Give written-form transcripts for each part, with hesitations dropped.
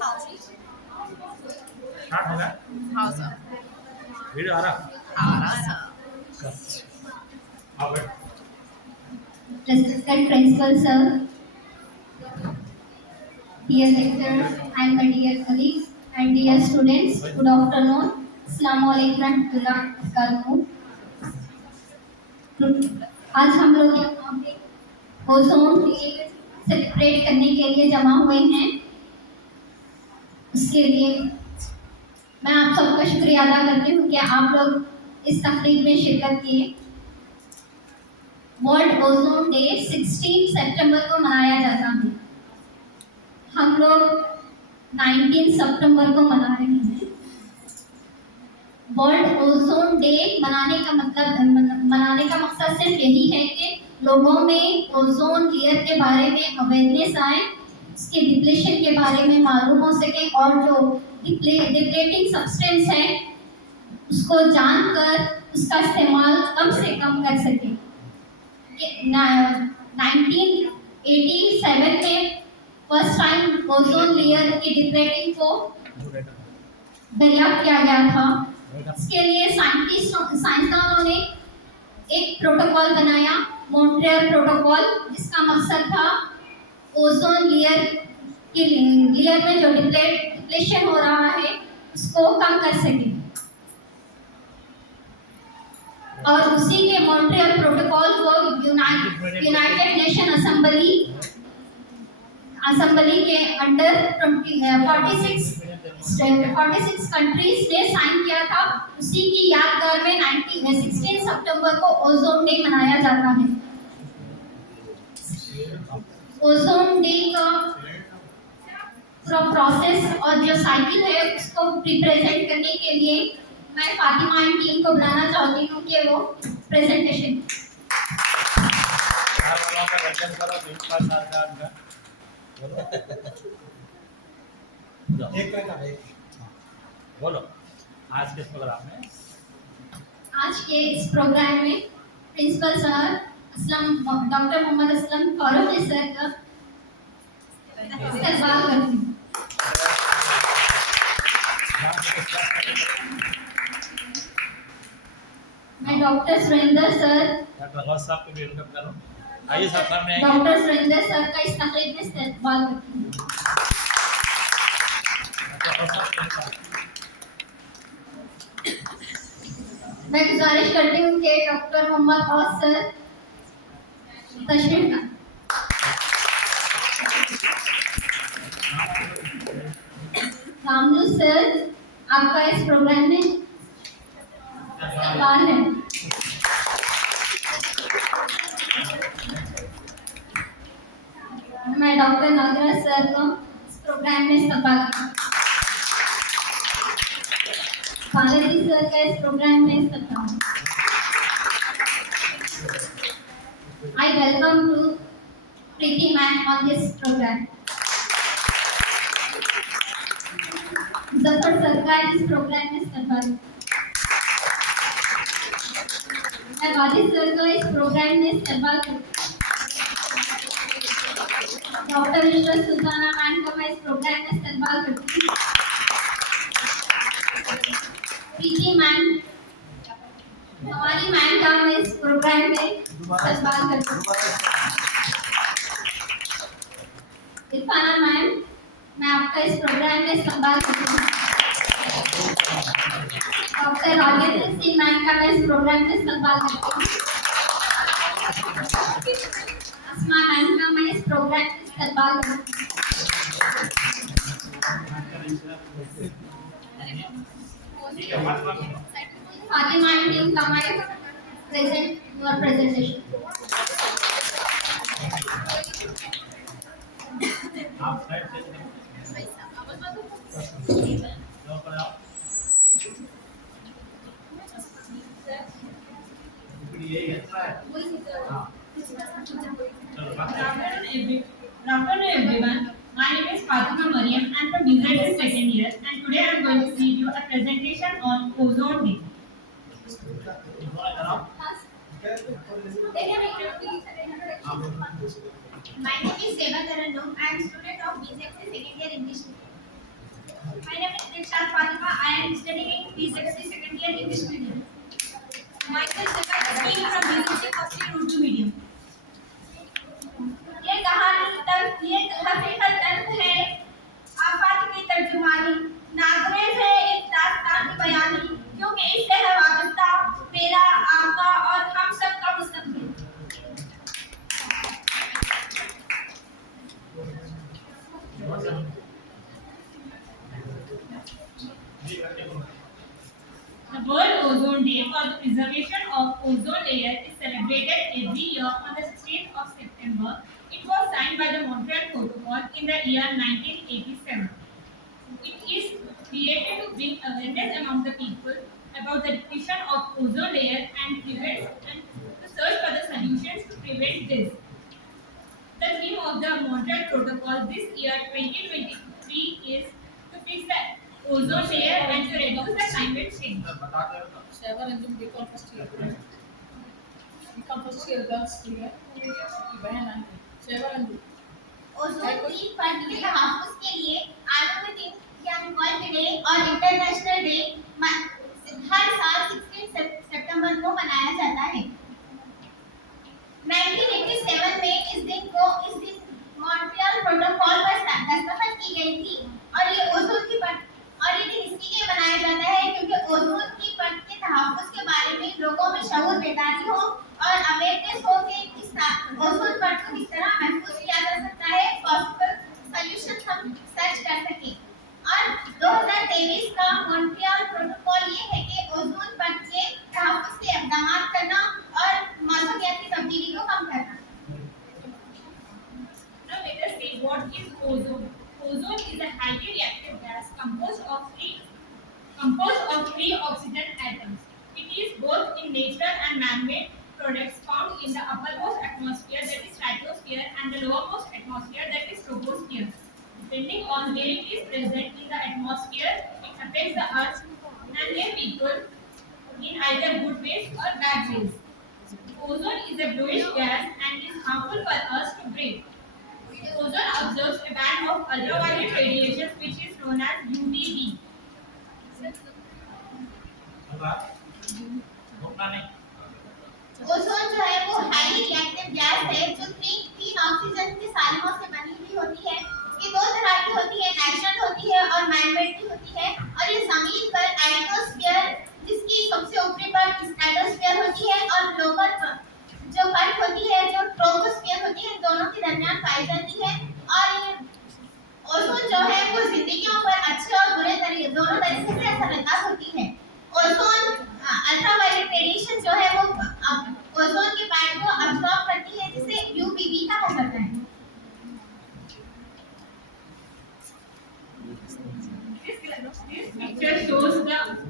हाँ जी। स्टार्ट हो गया। हाँ सर। वीडियो आ रहा। आ रहा सर। हाँ बैठ। Respected Principal Sir, dear lecturers and my dear colleagues and dear students, good afternoon. Assalamu alaikum warahmatullahi wabarakatuh. आज हम लोग यहाँ पे ओजोन डे सेलिब्रेट करने के लिए जमा हुए हैं। उसके लिए मैं आप सबका शुक्रिया अदा करती हूँ कि आप लोग इस तकरीब में शिरकत किए। वर्ल्ड ओजोन डे 16 सितंबर को मनाया जाता है। हम लोग 19 सितंबर को मना रहे हैं। वर्ल्ड ओजोन डे मनाने का मकसद सिर्फ यही है कि लोगों में ओजोन लेयर के बारे में अवेयरनेस आए, उसके डिप्लेशन के बारे में मालूम हो सके और जो डिप्लेटिंग सब्सटेंस है उसको जानकर उसका इस्तेमाल कम से कम कर सके। 1987 में फर्स्ट टाइम ओजोन लेयर की डिप्लेटिंग को दरियाफ्त किया गया था। इसके लिए साइंसदानों ने एक प्रोटोकॉल बनाया, मॉन्ट्रियल प्रोटोकॉल, जिसका मकसद था ओजोन लेयर में जो डिप्लेशन हो रहा है उसको कम कर सके। और उसी के मॉन्ट्रियल प्रोटोकॉल को यूनाइटेड नेशन असेंबली के अंडर 46 कंट्रीज ने साइन किया था। उसी की यादगार में 16 सितंबर को ओजोन डे मनाया जाता है। ओजोन डे का पूरा प्रोसेस और जो साइकिल है उसको रिप्रेजेंट करने के लिए मैं फातिमा एंड टीम को बुलाना चाहती हूँ कि वो प्रेजेंटेशन बोलो। आज के प्रोग्राम में principal sir doctor Mohammad Aslam Farooqui sir का इस्तेमाल करती हूँ। मैं डॉक्टर सुरेंद्र सर साहब को भी वेलकम करो। आइए सब सामने आइए। डॉक्टर सुरेंद्र सर का इस तकरीब में इस्तेमाल करती हूँ। मैं गुजारिश करती हूँ कि डॉक्टर मोहम्मद औस सर तशरीफ लाएं। रामलू सर आपका इस प्रोग्राम में इस्तेमाल है। मैं डॉक्टर नागराज सर को इस प्रोग्राम में इस्तेमाल करती हूँ। बालाजी सर का इस प्रोग्राम में इस्तेमाल। I welcome to Preeti ma'am on this program. Zafar sir का इस प्रोग्राम में इस्तेमाल। मैं वाजिद सर का इस प्रोग्राम में इस्तेमाल करती हूँ। डॉक्टर इशरत सुल्ताना मैम को मैं इस प्रोग्राम में इस्तेमाल करती हूँ। प्रीति मैम हमारी मैम का मैं इस प्रोग्राम में इस्तेमाल करती हूँ। इरफाना मैम मैं आपका इस प्रोग्राम में इस्तेमाल करती हूँ। डॉक्टर राजेंद्र सिंह मैम का मैं इस प्रोग्राम में इस्तेमाल करती हूँ। अस्मा मैम का मैं इस प्रोग्राम में इस्तेमाल करती हूँ। फातिमा टीम का मैं प्रेजेंट योर प्रेजेंटेशन। आप साइड से Good afternoon everyone. My name is Fatima Mariam. I am from BZS second year and today I am going to give you a presentation on ozone day. My name is Seva Tarannum. I am student of BZS second year English. My name is Dikshat Fatima. I am studying in BZC second year English medium. Myself, Shifa, speaking from BZC first year Urdu medium. ये कहानी तर्क ये हकीकत तर्क है आफात की तर्जुमानी नागरेज है एक दास्तान की बयानी क्योंकि इससे है वाबस्ता मेरा आपका और हम सब का मुस्तकबिल। The World Ozone Day for the preservation of ozone layer is celebrated every year on the 16th of September. It was signed by the Montreal Protocol in the year 1987. It is created to bring awareness among the people about the depletion of ozone layer and to search for the solutions to prevent this. The theme of the Montreal Protocol this year 2023 is to fix the ozone layer and to reduce the climate change. Shavar and Jum become first year. Become first year girls here. की बहन आई Shavar and Jum. Ozone की परत के तहफ्फुज़ के लिए आलमी दिन यानी वर्ल्ड डे और इंटरनेशनल डे हर साल 16 सितंबर को मनाया जाता है। 1987 में इस दिन मॉन्ट्रियल प्रोटोकॉल पर दस्तखत की गई थी और ये ओजोन की परत और ये दिन इसलिए मनाया जाता है क्योंकि ओजोन की परत के तहफ्फुज़ के बारे में लोगों में शऊर बेदारी हो और अवेयरनेस हो कि ओजोन परत को किस तरह महफूज किया जा सकता है, पॉसिबल सॉल्यूशन हम सर्च कर सकें। और 2023 का मॉन्ट्रियल प्रोटोकॉल ये है कि ओजोन परत के तहफ्फुज़ के इक़दाम करना और मौसमियात की तब्दीली को कम करना। Now let us see what is ozone. Ozone is a highly reactive gas composed of three oxygen atoms. It is both in natural and man-made products found in the uppermost atmosphere, that is stratosphere, and the lowermost atmosphere, that is troposphere. Depending on where it is present in the atmosphere, it affects the earth and their people in either good ways or bad ways. Ozone is a bluish gas and is harmful for us to breathe. Ozone absorbs a band of ultraviolet radiation which is known as UVB. Ozone जो है वो highly reactive gas है जो तीन oxygen के सालिमों से बनी हुई होती है। ये दो तरह की होती है, नेचुरल होती है और मैनमेड भी होती है। और ये जमीन पर एटमॉस्फेयर जिसकी सबसे ऊपरी परत स्ट्रेटोस्फेयर होती है और लोअर जो परत होती है जो ट्रोपोस्फेयर होती है, इन दोनों के दरमियान पाई जाती है। और ओजोन जो है वो जिंदगियों पर अच्छे और बुरे तरीके दोनों तरीके से असरअंदाज होती है। ओजोन अल्ट्रावायलेट रेडिएशन जो है वो ओजोन के बैंड को अब्सॉर्ब करती है जिसे यूवीबी कहा जाता है। This picture shows the earth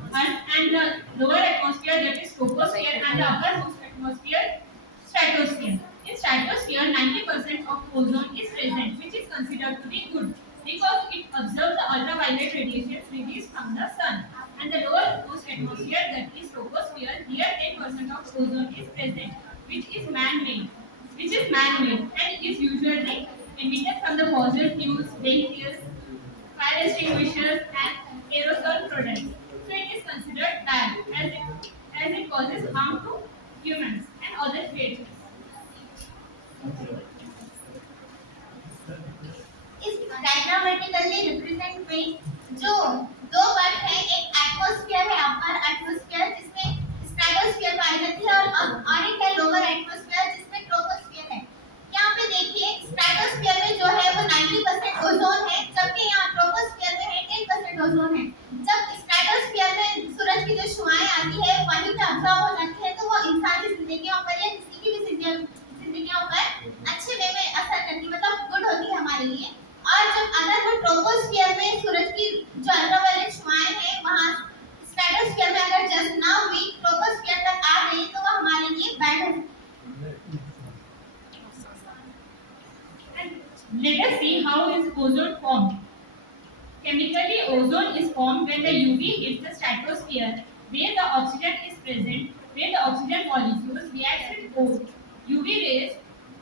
and the lower atmosphere, that is troposphere, and the uppermost atmosphere, stratosphere. In stratosphere, 90% of ozone is present, which is considered to be good because it absorbs the ultraviolet radiations released from the sun. And the lowermost atmosphere, that is troposphere, here 10% of ozone is present, which is man-made, and is usually emitted from the fossil fuels, vehicles, fire extinguishers, and aerosol products. So it is considered bad as it causes harm to humans and other creatures. इस diagrammatically represent में जो दो परत है, एक atmosphere है upper atmosphere जिसमें stratosphere पाई जाती है और एक है लोअर एटमॉस्फेयर जिसमें ट्रोपोस्फीयर है। यहाँ पे देखिए स्ट्रेटोस्फीयर में जो है वो 90% ओजोन है जबकि यहाँ ट्रोपोस्फीयर में है 10% ओजोन है। जब स्ट्रेटोस्फीयर में सूरज की जो शुआएं आती है वहीं पे अब्जॉर्ब हो जाती है तो वो इंसानी जिंदगियों पर या किसी की भी जिंदगियों पर अच्छे वे में असर करती मतलब गुड होती है हमारे लिए। और जब अगर वो ट्रोपोस्फीयर में सूरज की जो अल्ट्रावायलेट शुआएं हैं वहां स्ट्रेटोस्फीयर में अगर जस्ट ना हुई ट्रोपोस्फीयर तक आ गई तो वो हमारे लिए बैड है। Let us see how is ozone formed. Chemically, ozone is formed when the UV hits the stratosphere, where the oxygen is present, where the oxygen molecules react with UV rays.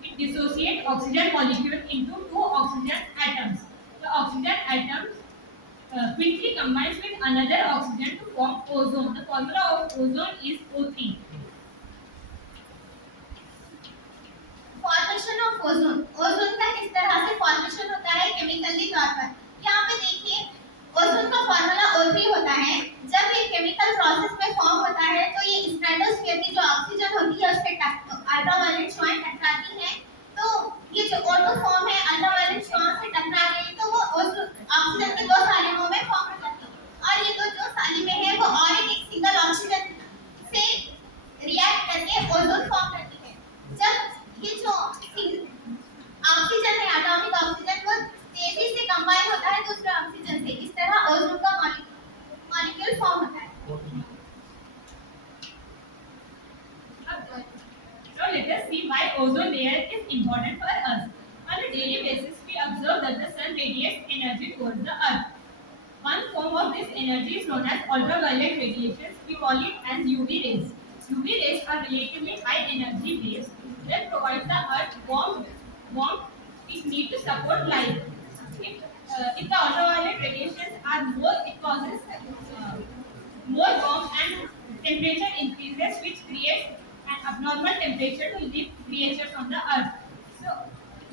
It dissociates oxygen molecule into two oxygen atoms. The oxygen atoms quickly combines with another oxygen to form ozone. The formula of ozone is O3. Formation of ozone, ozone का किस तरह से formation होता है chemically तौर पर। यहाँ पे देखिए ओजोन का फॉर्मूला O3 होता है। जब ये केमिकल प्रोसेस में फॉर्म होता है तो ये स्ट्रेटोस्फीयर की जो ऑक्सीजन होती है उसके अल्ट्रावायलेट शुआएं टकराती हैं, तो ये जो O2 फॉर्म है अल्ट्रावायलेट शुआओं से टकरा गई तो वो ऑक्सीजन के दो सालिमों में फॉर्म हो जाती है और ये जो सालिमें हैं वो और एक सिंगल ऑक्सीजन से रिएक्ट करके ओजोन फॉर्म करती है। जब ये जो ऑक्सीजन है एटॉमिक ऑक्सीजन वो तेजी से कंबाइन होता है दूसरे ऑक्सीजन से, इस तरह ओजोन का मॉलिक्यूल फॉर्म होता है। Now let us see why ozone layer is important for us. On a daily basis, we observe that the sun radiates energy towards the earth. One form of this energy is known as ultraviolet radiations. We call it as UV rays. UV rays are relatively high energy waves that provide the earth warmth it needs to support life. If the ultraviolet radiations are more, it causes more warmth and temperature increases, which creates an abnormal temperature to live creatures on the earth. So,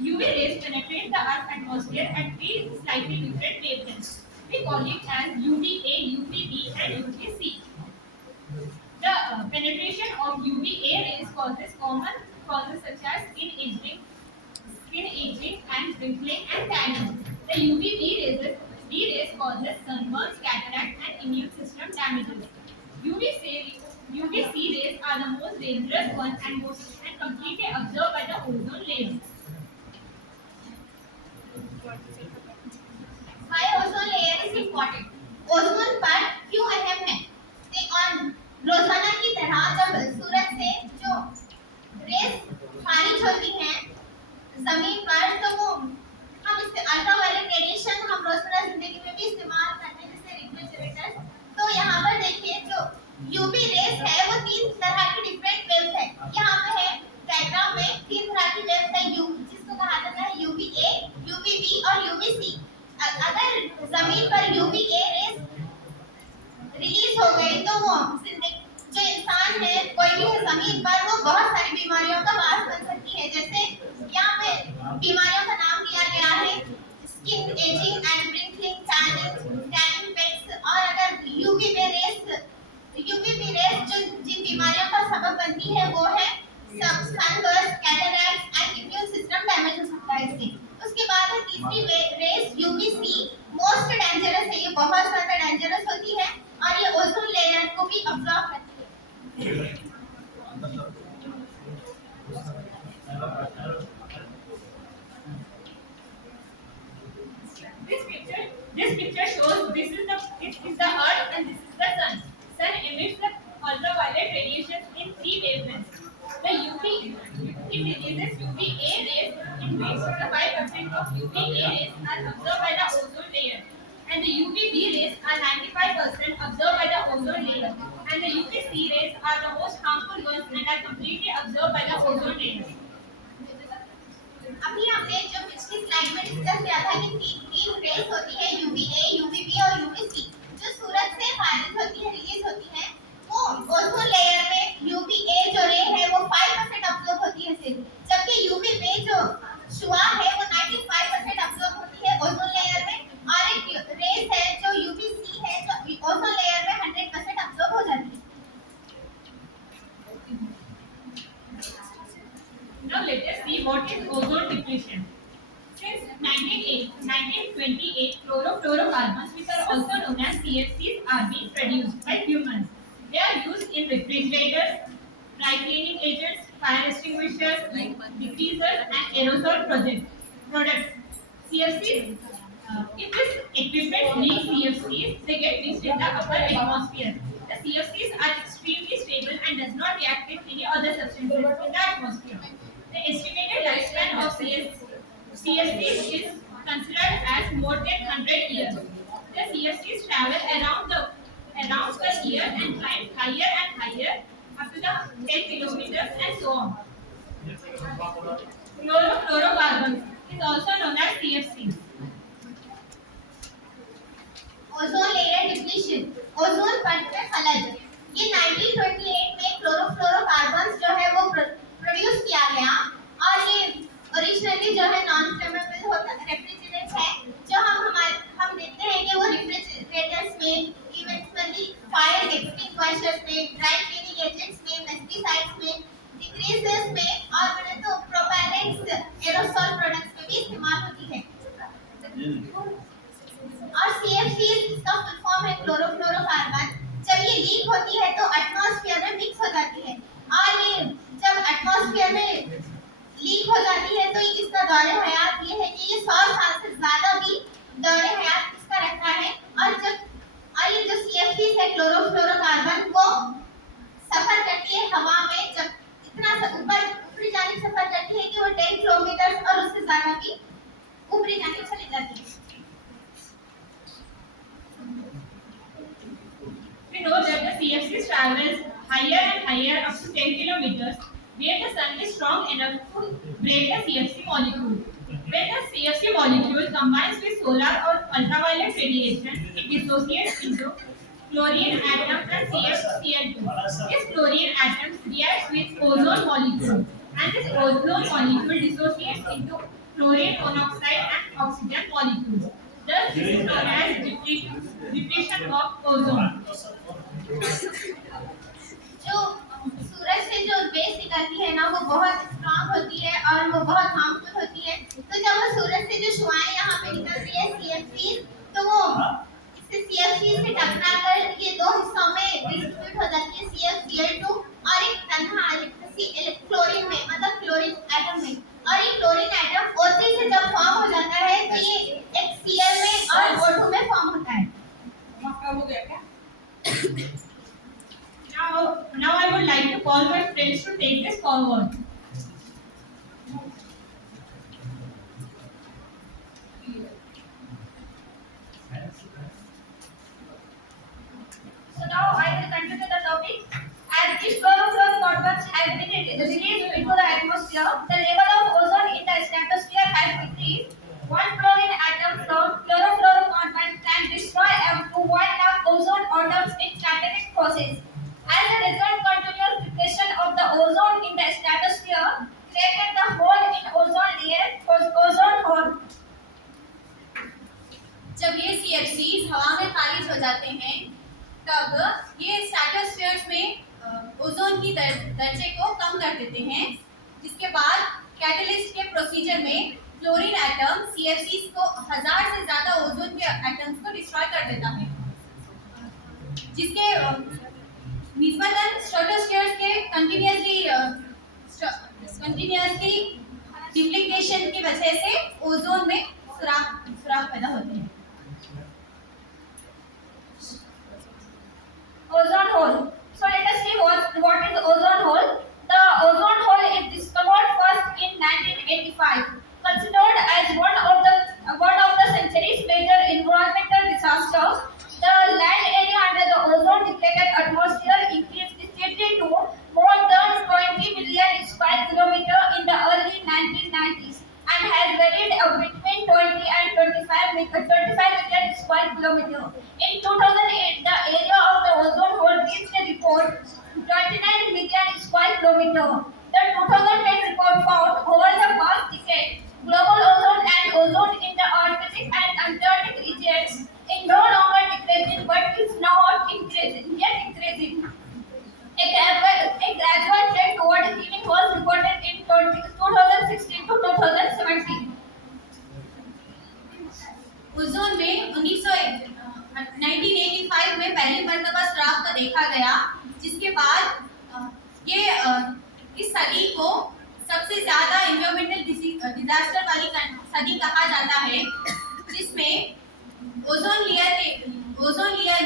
UV rays penetrate the earth's atmosphere at three slightly different wavelengths. We call it as UVA, UVB, and UVC. The penetration of UVA rays causes common causes such as skin aging, and wrinkling and tanning. The B rays causes sunburns, cataract, and immune system damages. UVC rays are the most dangerous ones and completely absorbed by the ozone layer. Why ozone layer is important? Ozone पर क्यों अहम है? और रोजाना की तरह जब सूरज से जो रेस खारिज होती हैं जमीन पर तो वो हम इससे अल्ट्रावायलेट रेडिएशन हम रोजमर्रा जिंदगी में भी इस्तेमाल करते हैं जैसे रेफ्रिजरेटर। तो यहाँ पर देखिए जो यूवी रेस है वो तीन तरह की डिफरेंट वेव्स है। यहाँ पे है डायग्राम में तीन तरह की वेव्स है जिसको कहा जाता है यूवीए, यूवीबी और यूवीसी। अगर जमीन पर यूवीए रेस रिलीज हो गई तो वो जो इंसान है कोई भी है जमीन पर वो बहुत सारी बीमारियों का बायस बन सकती है। जैसे यहाँ पे बीमारियों का नाम दिया गया है skin ageing and wrinkling, tanning PECS. और अगर यूवीबी रेस जो जिन बीमारियों का सबब बनती है वो है sunburn, cataract and immune system damage हो सकता है इससे। उसके बाद है तीसरी रेस यूवीसी, मोस्ट डेंजरस है, ये बहुत ज्यादा डेंजरस होती है और ये ओजोन लेयर को भी अब्जॉर्ब करती है। This picture shows this is the earth and this is the sun. Sun emits the ultraviolet radiation in three wavelengths. The it releases UVA rays, in which the 5% of UVA rays are absorbed by the ozone layer, and the UVB rays are 95% absorbed by the ozone layer, and the UVC rays are the most harmful ones and are completely absorbed by the ozone layer. अभी हमने जो पिछली slide में discuss किया था कि तीन race होती है यूवीए, यूवीबी और यूवीसी जो सूरज से खारिज होती है, रिलीज होती है। वो ओजोन लेयर में यूवीए जो रे है वो 5% अब्सॉर्ब होती है सिर्फ, जबकि यूवीबी जो शुआ है वो 95% अब्सॉर्ब होती है ओजोन लेयर में, और एक रेस है जो यूवीसी है जो ओजोन लेयर में 100% अब्सॉर्ब हो जाती है। Now let us see what is ozone depletion. Since 1928, chlorofluorocarbons, which are also known as CFCs, are being produced by humans. They are used in refrigerators, dry cleaning agents, fire extinguishers, diffusers, and aerosol products. CFCs, if this equipment leaks CFCs, they get mixed in the upper atmosphere. The CFCs are extremely stable and does not react with any other substances in the atmosphere. The estimated lifespan of CFCs is considered as more than 100 years. The CFCs travel around the year and climb higher and higher up to the 10 kilometers and so on. Chlorofluorocarbons is also known as CFCs. Depletion, ozone परत में खलल। ये 1928 में chlorofluorocarbons जो है वो produce किया गया और ये ओरिजिनली जो है नॉन फ्लेमेबल होता रेफ्रिजरेंट है जो हम देखते हैं कि वो रेफ्रिजरेटर्स में, इवेंचुअली फायर एक्सटिंग्विशर्स में, ड्राई क्लीनिंग एजेंट्स में, पेस्टिसाइड्स में, डिग्रीजर्स में और बोले तो प्रोपेलेंट्स, एरोसोल प्रोडक्ट्स में भी इस्तेमाल होती है। और CFC इसका फुल फॉर्म है क्लोरोफ्लोरोकार्बन। जब ये लीक होती है तो एटमॉस्फेयर में मिक्स हो जाती है और ये जब एटमॉस्फेयर में लीक हो जाती है तो इसका दौरे हयात ये है कि ये 100 साल से ज्यादा भी दौरे हयात इसका रहता है। और ये जो CFC है क्लोरोफ्लोरोकार्बन वो सफर करती है हवा में, जब इतना ऊपरी जाने सफर करती है कि वो 10 किलोमीटर और उससे ज्यादा भी ऊपरी जाने चली जाती है। We know that the CFC travels higher and higher up to 10 kilometers, where the sun is strong enough to break the CFC molecule. When the CFC molecule combines with solar or ultraviolet radiation, it dissociates into chlorine atom and CFCl2. This chlorine atom reacts with ozone molecule, and this ozone molecule dissociates into chlorine monoxide and oxygen molecules. Thus, this is known as depletion of ozone. जो सूरज से जो base निकलती है ना वो बहुत strong होती है और वो बहुत हार्मफुल होती है। तो जब वो सूरज से जो शुआएं यहाँ पे निकलती है CFC, तो वो इससे CFC से टकराकर ये दो हिस्सों में डिस्ट्रीब्यूट हो जाती है, CFCl2 और एक तन्हा क्लोरीन में, मतलब क्लोरीन एटम में। और ये क्लोरीन एटम O3 से जब फॉर्म हो जाता है तो ये एक Cl में और O2 में फॉर्म होता है। मक्का हो गया क्या? Now I would like to call my friends to take this forward. So now I will continue the topic. As these chlorofluorocarbons have been released into the atmosphere, the level of ozone in the stratosphere has decreased. One chlorine atom from chlorofluorocarbon can destroy up to 1 lakh ozone atoms in catalytic process. As a result, continuous depletion of the ozone in the stratosphere created the hole in ozone layer called ozone hole. जब ये CFCs हवा में खारिज हो जाते हैं तब ये स्ट्रेटोस्फीयर में ओजोन की दर्जे को कम कर देते हैं, जिसके बाद कैटलिस्ट के प्रोसीजर में क्लोरीन एटम CFCs को 1000 से ज्यादा ओजोन के एटम्स को डिस्ट्रॉय कर देता है, जिसके निस्बतन स्ट्रेटोस्फीयर के कंटिन्यूअसली डिप्लीकेशन की वजह से ओजोन में सुराख पैदा होते हैं। Ozone hole. So let us see what is ozone hole. The ozone hole is discovered first in 1985. Considered as one of the century's major environmental disasters, the land area under the ozone depleted atmosphere increased steadily to more than 20 million square kilometers in the early 1990s and has varied between 20 and 25 million square kilometers. In 2008, the area of the ozone hole reached a record 29 million square kilometers. The 2010 report found over the past decade, global ozone and ozone in the Arctic and Antarctic regions is no longer decreasing but is now increasing. A gradual trend toward healing was reported in 2016 to 2017. Ozone में 1985 में पहली मर्तबा सुराख का देखा गया, जिसके बाद ये इस सदी को सबसे ज्यादा एनवायरमेंटल डिजास्टर वाली सदी कहा जाता है, जिसमें ओजोन लेयर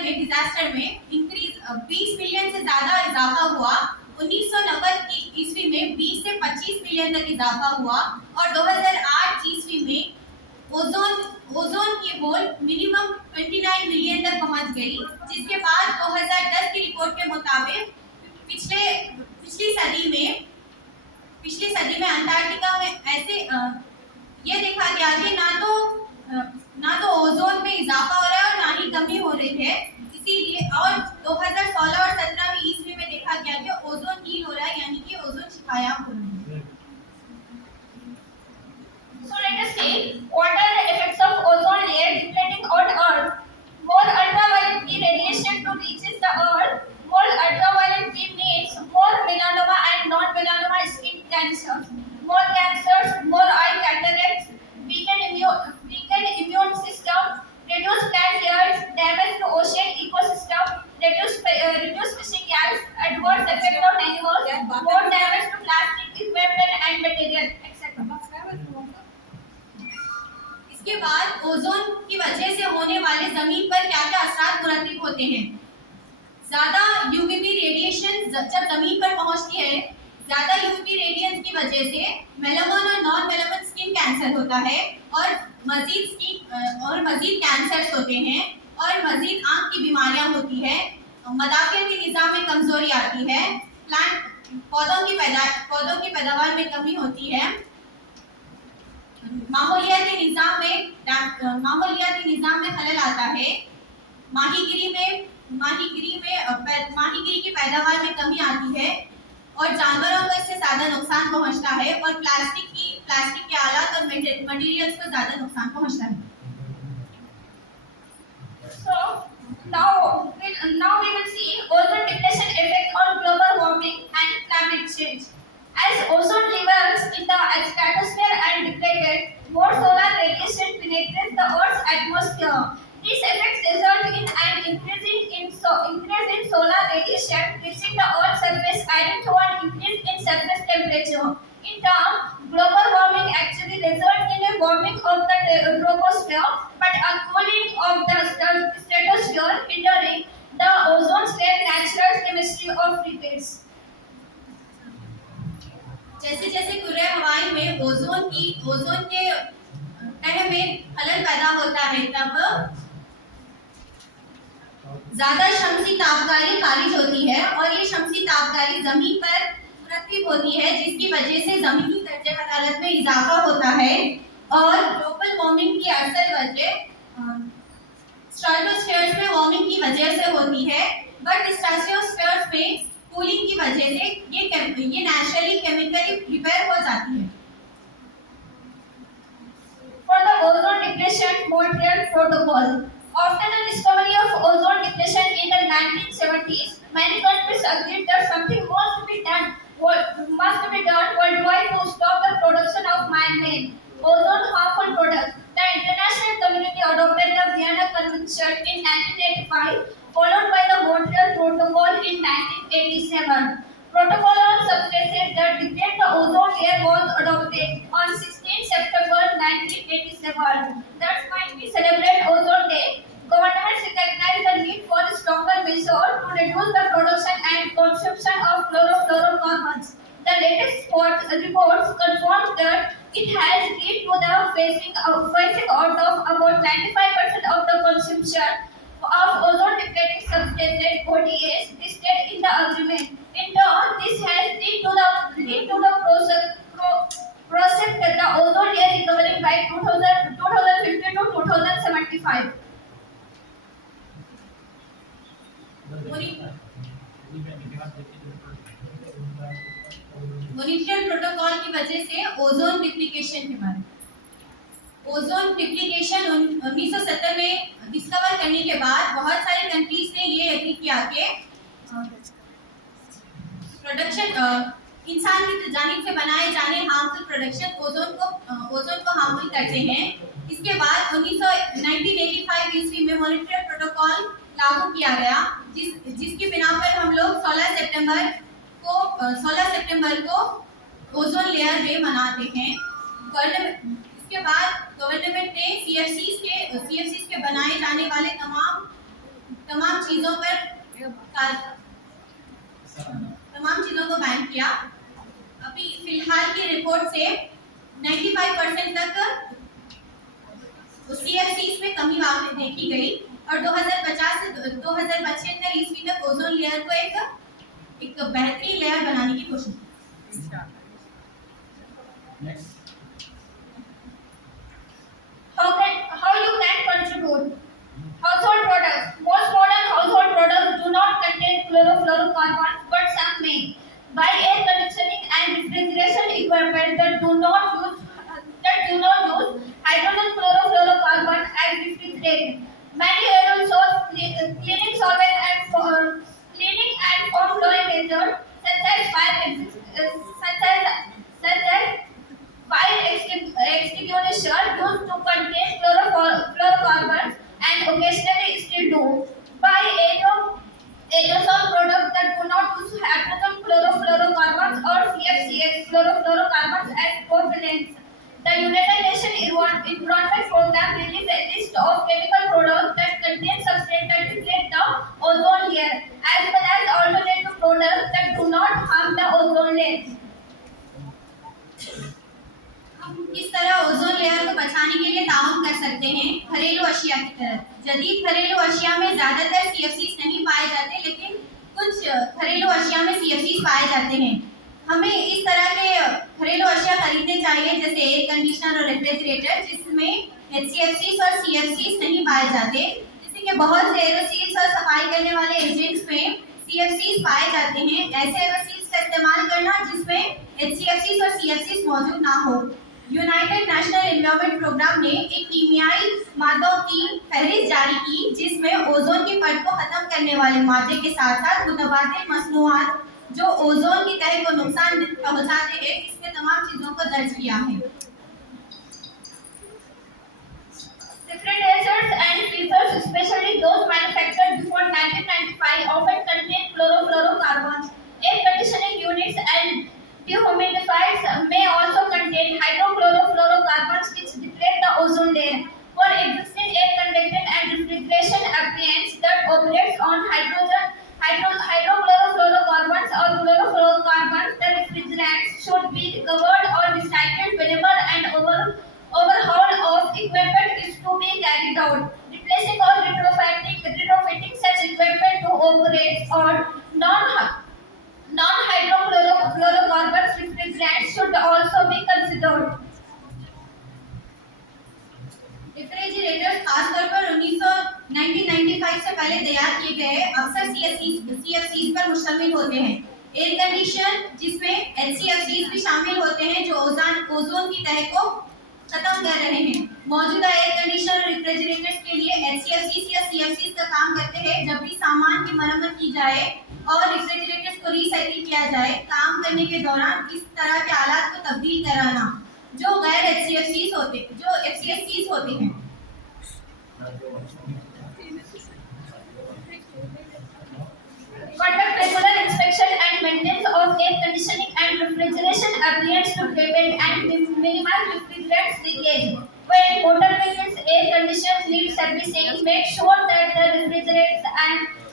में डिजास्टर में इंक्रीज 20 मिलियन से ज्यादा इजाफा हुआ। 1990 की ईस्वी में 20 से 25 मिलियन तक इजाफा हुआ और 2008 ईस्वी में ओजोन की होल मिनिमम 29 मिलियन तक पहुंच गई, जिसके बाद 2010 की रिपोर्ट के मुताबिक पिछली सदी में अंटार्कटिका में ऐसे ये देखा गया कि ना तो ओजोन में इजाफा हो रहा है और ना ही कमी हो रही है। इसीलिए worse effect on animals, more damage to plastic equipment and material, etc. इसके बाद ओजोन की वजह से होने वाले जमीन पर क्या क्या असरात मुरतब होते हैं। ज्यादा यूवीबी रेडिएशन जब जमीन पर पहुंचती है, ज्यादा यूवीबी रेडिएशन की वजह से मेलानोमा और नॉन मेलानोमा स्किन कैंसर होता है और मजीद कैंसर्स होते हैं और मजीद आंख की बीमारियां होती है, मदाखिली निज़ाम में कमजोरी आती है, पौधों की पैदावार में कमी होती है, माहौलियाती निज़ाम में खलल आता है, माहीगिरी की पैदावार में कमी आती है और जानवरों को इससे ज्यादा नुकसान पहुंचता है और प्लास्टिक के आलात और मटेरियल्स को ज्यादा नुकसान पहुंचता है। So now we will see ozone depletion effect on global warming and climate change. As ozone levels in the stratosphere are depleted, more solar radiation penetrates the Earth's atmosphere. These effects result in an increase in solar radiation reaching the Earth's surface, adding to an increase in surface temperature. In turn, global warming actually results in a warming of the troposphere, but a cooling of the stratosphere, hindering the ozone layer natural chemistry of repeats. जैसे जैसे कुर्रे हवाई में ozone के तह में खलल पैदा होता है, तब ज्यादा शमसी तापकारी खारिज होती है और ये शमसी तापकारी जमीन पर मुरतब होती है, जिसकी वजह से जमीनी दर्जे हरारत में इजाफा होता है और ग्लोबल वार्मिंग की असल वजह स्ट्रेटोस्फीयर में वार्मिंग की वजह से होती है, बट स्ट्रेटोस्फीयर में कूलिंग की वजह से ये नेचुरली केमिकली प्रिपेयर हो जाती है। For the ozone depletion Montreal Protocol. After the discovery of ozone depletion in the 1970s, many countries agreed that something must be done worldwide to stop the production of man-made ozone harmful products. The international community adopted the Vienna Convention in 1985, followed by the Montreal Protocol in 1987. Protocol on substances that deplete the ozone layer was adopted on 16 September 1987. That's why we celebrate Ozone Day. Governments recognize the need for a stronger measure to reduce the production and consumption of chlorofluorocarbons. The latest reports confirm that it has led to the phasing out of about 95% of the consumption of ozone depleting substances (ODAs) listed in the agreement. In turn, this has led to the process that the ozone layer recovery by 2050 to 2075. Montreal protocol की वजह से ozone डिप्लीकेशन के बारे में, ozone डिप्लीकेशन 1970 में discover करने के बाद बहुत सारे कंट्रीज ने ये एग्री किया कि प्रोडक्शन इंसान की जानिब से बनाए जाने हार्मफुल प्रोडक्शन ओजोन को हार्मफुल करते हैं। इसके बाद 1985 ईस्वी में मॉन्ट्रियल प्रोटोकॉल लागू किया गया, जिसकी बिना पर हम लोग 16 सितंबर को ओजोन लेयर डे मनाते हैं। इसके बाद गवर्नमेंट ने सीएफसीज के बनाए जाने वाले तमाम चीज़ों को बैन किया। अभी फिलहाल की रिपोर्ट से 95% तक सीएफसीज में कमी देखी गई और 2050 से 2075 ईस्वी तक ओजोन लेयर को एक बेहतरीन लेयर बनाने की कोशिश की। How you can contribute? Household products. Most modern household products do not contain chlorofluorocarbons, but some may. Buy air conditioning and refrigeration equipment that do not use hydrogen chlorofluorocarbon as refrigerant. Many aerosols, cleaning solvent and foam blowing agents such as fire extinguisher used to contain fluorocarbons and occasionally still do. Buy aerosol products that do not use pollutants. The United Nations Environment Program released a list of chemical products that contain substances that deplete the ozone layer, as well as alternative products that do not harm the ozone layer. हम किस तरह ozone layer को बचाने के लिए ताउन कर सकते हैं? घरेलू अशिया की तरह। जदीद घरेलू अशिया में ज्यादातर सीएफसीज नहीं पाए जाते, लेकिन कुछ घरेलू अशिया में सीएफसीज पाए जाते हैं। हमें इस तरह के घरेलू अशिया खरीदने चाहिए जैसे एयर कंडीशनर और रेफ्रिजरेटर, जिसमें एचसीएफसीज और सीएफसीज नहीं पाए जाते। जैसे कि बहुत से एरोसील्स और सफाई करने वाले एजेंट्स में सीएफसीज पाए जाते हैं। ऐसे एरोसील्स का इस्तेमाल करना जिसमें एचसीएफसीज और सीएफसीज मौजूद ना हो। यूनाइटेड नेशनल एनवायरनमेंट प्रोग्राम ने एक कीमियाई मादों की फहरिस्त जारी की, जिसमें ओजोन की परत को खत्म करने वाले मादे के साथ साथ मुतबादिल मसनूआत जो ओजोन की तह को नुकसान पहुंचाते हैं, इसमें तमाम चीजों को दर्ज किया है। Refrigerators and freezers, especially those manufactured before 1995, often contain chlorofluorocarbons. Air conditioning units and dehumidifiers may also contain hydrochlorofluorocarbons, which deplete the ozone layer. For existing air conditioning and refrigeration appliances that operate on hydrochlorofluorocarbons or chlorofluorocarbons, the refrigerants should be recovered or recycled whenever an overhaul of equipment is to be carried out. Replacing or retrofitting such equipment to operate on non-hydrofluorocarbons refrigerants should also be considered. Refrigerators खासतौर पर 1995 से पहले तैयार किए गए अक्सर CFCs पर मुश्तमिल होते हैं। एयर कंडीशन जिसमें एचसीएफसीज भी शामिल होते हैं जो ओजोन की तह को खत्म कर रहे हैं। मौजूदा एयर कंडीशनर और रेफ्रिजरेटर्स के लिए एचसीएफसीज या सीएफसीज का काम करते हैं। जब भी सामान की मरम्मत की जाए और रेफ्रिजरेटर्स को रिसाइकिल किया जाए, काम करने के दौरान इस तरह के आलात को तब्दील कराना जो गैर एचसीएफसीज होते हैं। Conduct regular inspection and maintenance of air conditioning and refrigeration appliances to prevent and minimize refrigerant leakage. When motor vehicles air conditioners need servicing, make sure that the refrigerants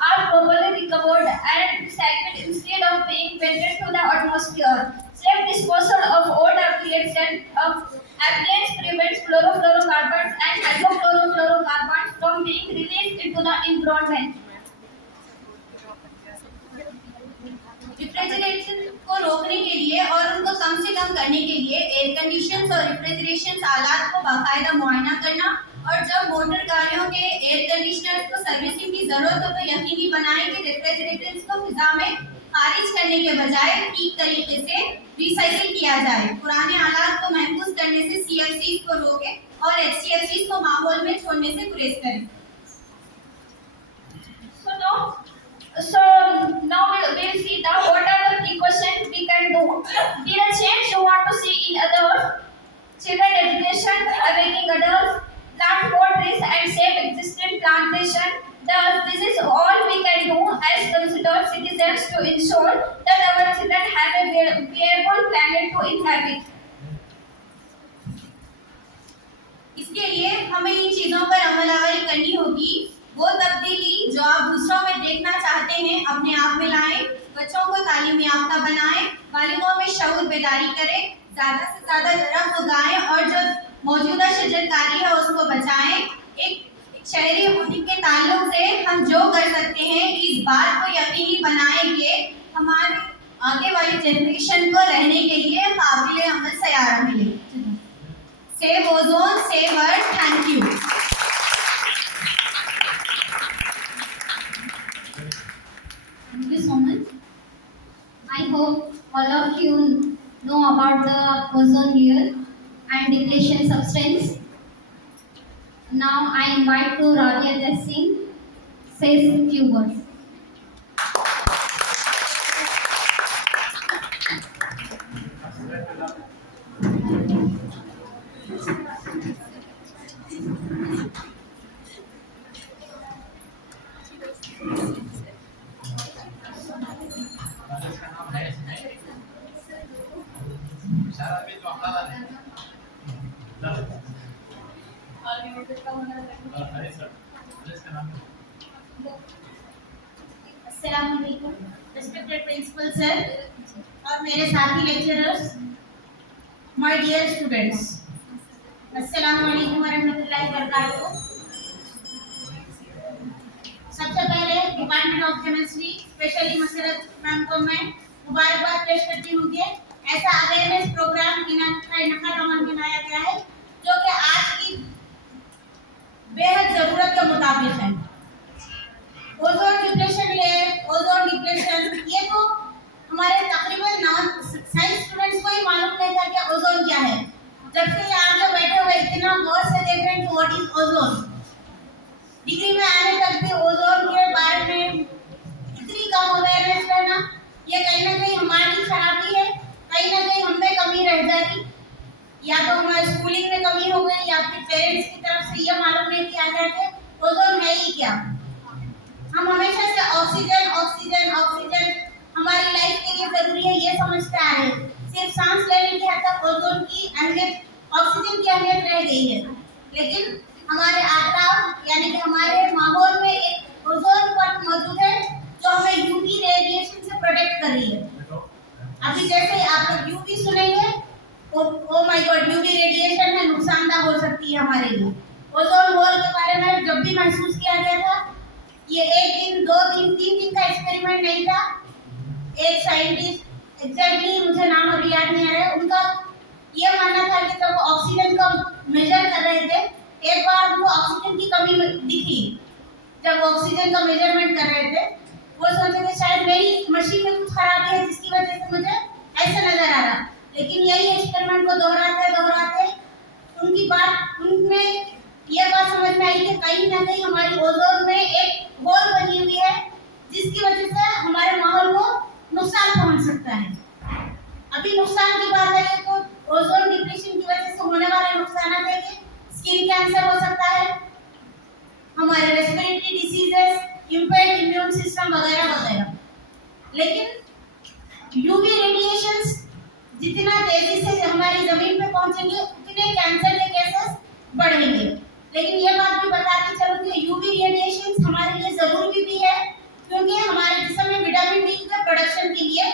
are properly recovered and recycled instead of being vented to the atmosphere. Safe disposal of old appliances prevents chlorofluorocarbons and hydrochlorofluorocarbons from being released into the environment. Refrigeration को रोकने के लिए और उनको कम से कम करने के लिए एयर कंडीशनर्स और रेफ्रिजरेशन आलात को बाकायदा मुआयना करना, और जब मोटर गाड़ियों के एयर कंडीशनर्स को सर्विसिंग की जरूरत हो तो यकीनी बनाएं कि रेफ्रिजरेटर्स को फिजा में खारिज करने के बजाय ठीक तरीके से रिसाइकिल किया जाए। पुराने आलात को महफूज करने से सीएफसीज को रोकें और एचसीएफसीज को माहौल में छोड़ने से गुरेज करें। So now we'll see what are the precautions we can do. Be the change you want to see in others. Children education, awakening adults, plant more trees and save existing plantation. Thus, this is all we can do as considered citizens to ensure that our children have a bearable planet to inhabit. इसके लिए हमें इन चीजों पर अमलावरी करनी होगी। वो तब्दीली जो आप दूसरों में देखना चाहते हैं, अपने आप में लाएं। बच्चों को तालीम याफ्ता बनाएं, मालिकों में शऊर बेदारी करें, ज्यादा से ज्यादा दरख्त उगाएं और जो मौजूदा शजरकारी है उसको बचाएं। एक शहरी होने के ताल्लुक से हम जो कर सकते हैं, इस बात को यकीनी बनाएंगे हमारे आगे वाली जनरेशन को रहने के लिए काबिल अमल सयारा मिले। Save ozone, save earth. Thank you. Thank you so much. I hope all of you know about the ozone layer and depletion substance. Now I invite to Rabia Singh says few words. सारा भी तो अपना अस्सलाम वालेकुम respected principal sir और मेरे साथी lecturers, my dear students, अस्सलाम वालेकुम वरहमतुल्लाहि वबरकातुहू। सबसे पहले department of chemistry specially Masarrat ma'am को मैं मुबारकबाद पेश करती हूँ कि ऐसा अवेयरनेस प्रोग्राम बनाया गया है जो कि आज की बेहद जरूरत के मुताबिक है। ओजोन डिप्लेशन ये तो हमारे तकरीबन साइंस स्टूडेंट्स को ही मालूम नहीं था कि ओजोन क्या है, जबकि यहाँ पे बैठे हुए इतना गौर से देख रहे हैं कि व्हाट इज ओजोन। डिग्री में आने तक भी ओजोन के बारे में इतनी कम अवेयरनेस रहना, ये कहीं ना कहीं हमारी खराबी है, कहीं ना कहीं हम में कमी रह जाएगी। या तो हमारे स्कूलिंग में कमी हो गई या फिर पेरेंट्स की तरफ से ये मालूम नहीं किया जाए कि ओजोन है ही क्या। हम हमेशा से ऑक्सीजन ऑक्सीजन ऑक्सीजन हमारी लाइफ के लिए जरूरी है ये समझते आ रहे हैं। सिर्फ सांस लेने की हद तक ओजोन की अहमियत, ऑक्सीजन की अहमियत रह गई है, लेकिन हमारे आसपास यानी कि हमारे माहौल में एक ओजोन परत मौजूद है जो हमें यूवी रेडिएशन से प्रोटेक्ट कर रही है। अभी जैसे आप लोग यूवी सुनेंगे, oh my God, UV radiation है, नुकसानदायक हो सकती है हमारे लिए। ओजोन होल के बारे में जब भी महसूस किया गया था, ये 1 दिन 2 दिन 3 दिन का एक्सपेरिमेंट नहीं था। एक साइंटिस्ट, एग्जैक्टली मुझे नाम अभी याद नहीं आ रहा है, उनका ये मानना था कि जब वो ऑक्सीजन का मेजर कर रहे थे, एक बार उनको ऑक्सीजन की कमी दिखी। जब वो ऑक्सीजन का मेजरमेंट कर रहे थे, वो सोचे थे शायद मेरी मशीन में कुछ खराबी है जिसकी वजह से मुझे ऐसा नजर आ रहा। लेकिन यही एक्सपेरिमेंट को दोहराते उनमें ये बात समझ में आई कि कहीं ना कहीं हमारी ओजोन में एक होल बनी हुई है जिसकी वजह से हमारे माहौल को नुकसान पहुंच सकता है। अभी नुकसान की बात है तो ओजोन डिप्लीशन की वजह से होने वाले नुकसान है कि स्किन कैंसर हो सकता है, हमारे respiratory diseases, impaired immune system वगैरह वगैरह। लेकिन यूवी रेडिएशंस जितना तेजी से हमारी जमीन पे पहुंचेंगे उतने कैंसर के केसेस बढ़ेंगे। लेकिन ये बात भी बताती चलूं कि यूवी रेडिएशंस हमारे लिए जरूरी भी है, क्योंकि हमारे जिस्म में विटामिन डी के प्रोडक्शन के लिए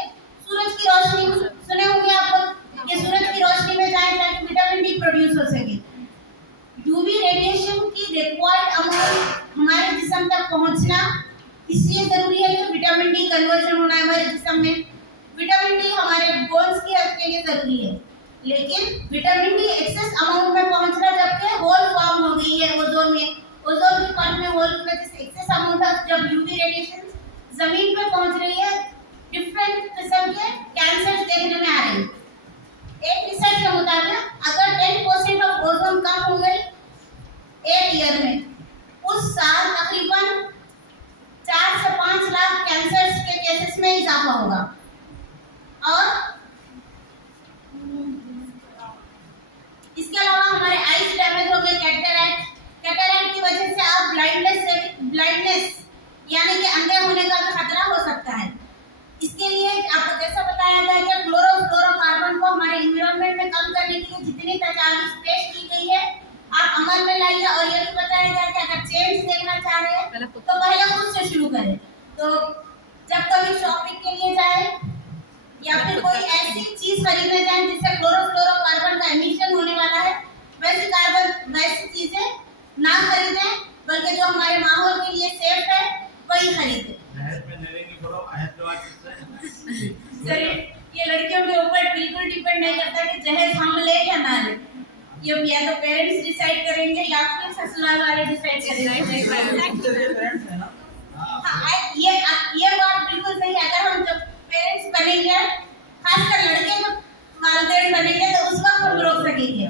सूरज की रोशनी, सुने होंगे आप लोग कि सूरज की रोशनी में जाए ताकि विटामिन डी प्रोड्यूस हो सके। यूवी रेडिएशन की रिक्वायर्ड अमाउंट हमारे जिस्म तक पहुंचना इसलिए जरूरी है कि विटामिन डी कन्वर्जन होना है हमारे जिस्म में। विटामिन डी हमारे बोन्स की हेल्थ के लिए जरूरी है, लेकिन विटामिन डी एक्सेस अमाउंट में पहुंच रहा जबकि होल फॉर्म हो गई है ओजोन में। ओजोन की परत में होल की वजह से एक्सेस अमाउंट ऑफ जब यूवी रेडिएशन जमीन पर पहुंच रही है, डिफरेंट किस्म के कैंसर देखने में आ रहे हैं। एक रिसर्च के मुताबिक अगर 10% ऑफ ओजोन कम हो गई 1 ईयर में, उस साल तकरीबन 4 से 5 लाख कैंसर के केसेस में इजाफा होगा। और इसके अलावा हमारे आईज डैमेज हो गए, कैटरैक्ट की वजह से आप ब्लाइंडनेस यानी कि अंधे होने का भी खतरा हो सकता है। इसके लिए आपको जैसा बताया गया कि क्लोरोफ्लोरोकार्बन को हमारे एनवायरनमेंट में कम करने के लिए जितनी तजवीज़ पेश की गई है आप अमल में लाइए। और ये भी बताया गया कि अगर चेंज देखना चाह रहे हैं तो पहले खुद से शुरू करें। तो जब कभी शॉपिंग के लिए जाए या फिर कोई ऐसी चीज खरीदने जाए जिससे क्लोरोफ्लोरोकार्बन का एमिशन होने वाला है, वैसी चीजें ना खरीदें, बल्कि जो हमारे माहौल के लिए सेफ है वही खरीदें। सर ये लड़कियों के ऊपर बिल्कुल डिपेंड नहीं करता कि जहेज हम ले या ना ले, ये या तो पेरेंट्स डिसाइड करेंगे या फिर ससुराल वाले डिसाइड करेंगे। हाँ, ये बात बिल्कुल सही है। अगर हम जब पेरेंट्स बनेंगे, खासकर लड़के जब वालिदैन बनेंगे तो उस वक्त हम रोक सकेंगे।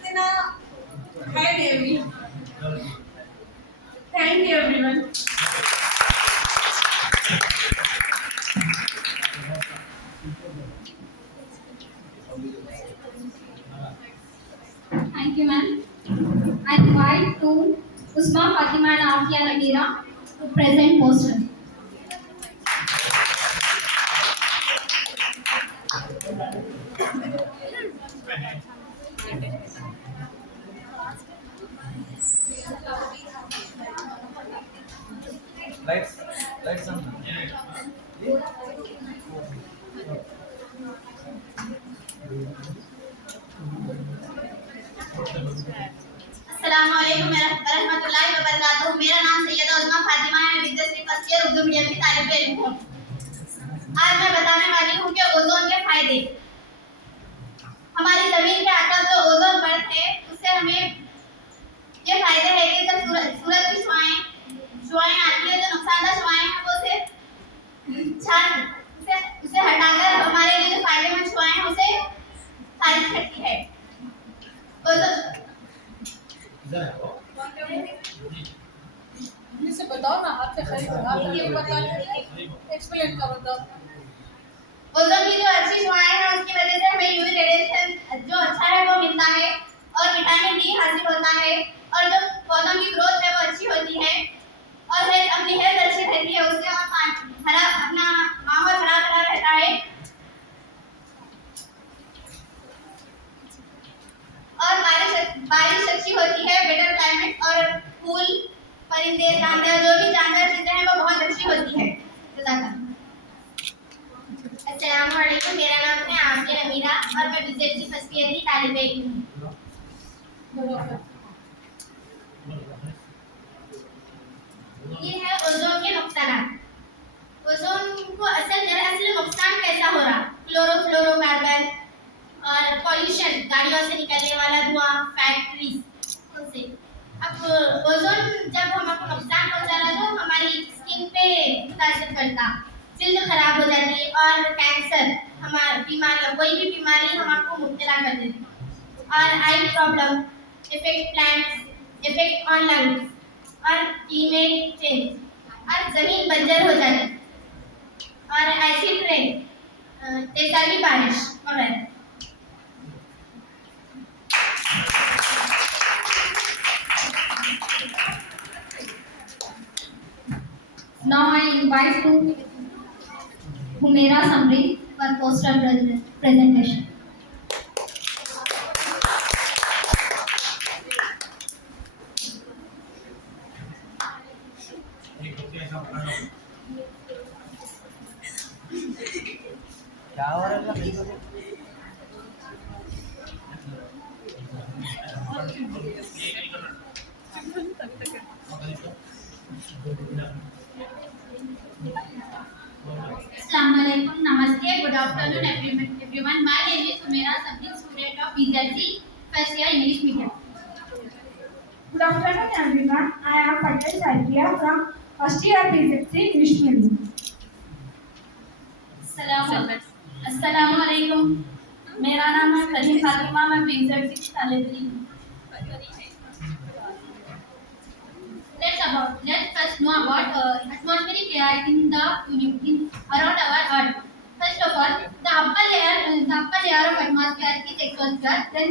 इतना है देवी। Thank you everyone. Thank you, ma'am. I invite to Usma Fatima and Afia Nabira to present poster. Lights on. अस्सलामुअलैकुम रहमतुल्लाहि व बरकातहू। मेरा नाम सैयदा उज़्मा फातिमा है। Vidyashree first year Urdu medium की तालिब इल्म हूँ। आज मैं बताने वाली हूँ कि ओजोन के फायदे। हमारी जमीन के आकर जो ओजोन परत है उससे हमें ये फायदे है कि जब सूरज की शुआएं आती है, जो नुकसानदायक शुआएं हैं वो उसे हटाकर हमारे लिए जो फायदेमंद शुआएं हैं उसे खारिज करती है। मुझसे बताओ ना, हाथ से खरीद हाथ से बता, एक्सप्लेन करो तो। ओजोन की जो अच्छी शुआएं हैं उसकी वजह से हमें यूवी रेडिएशन जो अच्छा है वो मिलता है और विटामिन डी हासिल होता है और जो पौधों की ग्रोथ है वो अच्छी होती है और अपनी हेल्थ अच्छी रहती है उससे, और हरा अपना माहौल हरा भरा रहता है और बारिश अच्छी होती है, बेटर क्लाइमेट, और फूल परिंदे जानवर जो भी जानवर चीजें हैं वो बहुत अच्छी होती है। अस्सलाम वालेकुम, मेरा नाम है आमिर अमीरा और मैं बीजेपी फर्स्ट ईयर की तालिबे हूँ। ये है ओजोन के नुकसान। ओजोन को असल नुकसान कैसा हो रहा, क्लोरोफ्लोरोकार्बन और पॉल्यूशन, गाड़ियों से निकलने वाला धुआं, फैक्ट्रीज उनसे। अब ओजोन जब हमको नुकसान पहुंचा रहा तो हमारी स्किन पे मुतासिर करता, जल्द खराब हो जाती है और कैंसर हमारी बीमारी, कोई भी बीमारी हमको मुब्तला कर देती और eye problem, effect plants, effect on lungs और क्लाइमेट चेंज और जमीन बंजर हो जाती और एसिड रेन, तेजाबी बारिश वगैरह। Now I invite to Humaira Samri for poster presentation. क्या हो रहा है? Assalamualaikum, namaste, good afternoon everyone. My name is Humaira Samri, student of BZC first year English medium. Good afternoon everyone. I am Patel Saifia from first year BZC English medium. Assalamualaikum. मेरा नाम है करीम फातिमा, मैं BZC की तालिब हूँ। Let's first know about atmospheric layer around our Earth. First of all, the upper layer of atmosphere is exosphere, then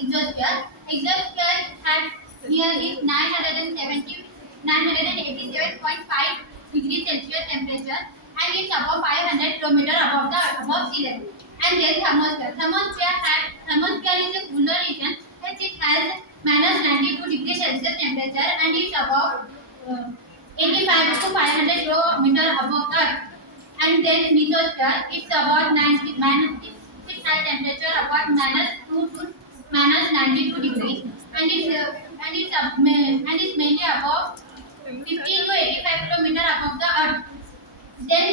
exosphere. Exosphere has nearly 987.5 degrees Celsius temperature and it's above 500 kilometers above sea level. And then thermosphere. Thermosphere is a cooler region which it has -92 degrees Celsius temperature and it's above 85 to 500 kilometers above the Earth. And then mesosphere, it's about 90 it's high temperature about -2 to -92 degrees and it's mainly above 50 to 85 kilometers above the Earth. Then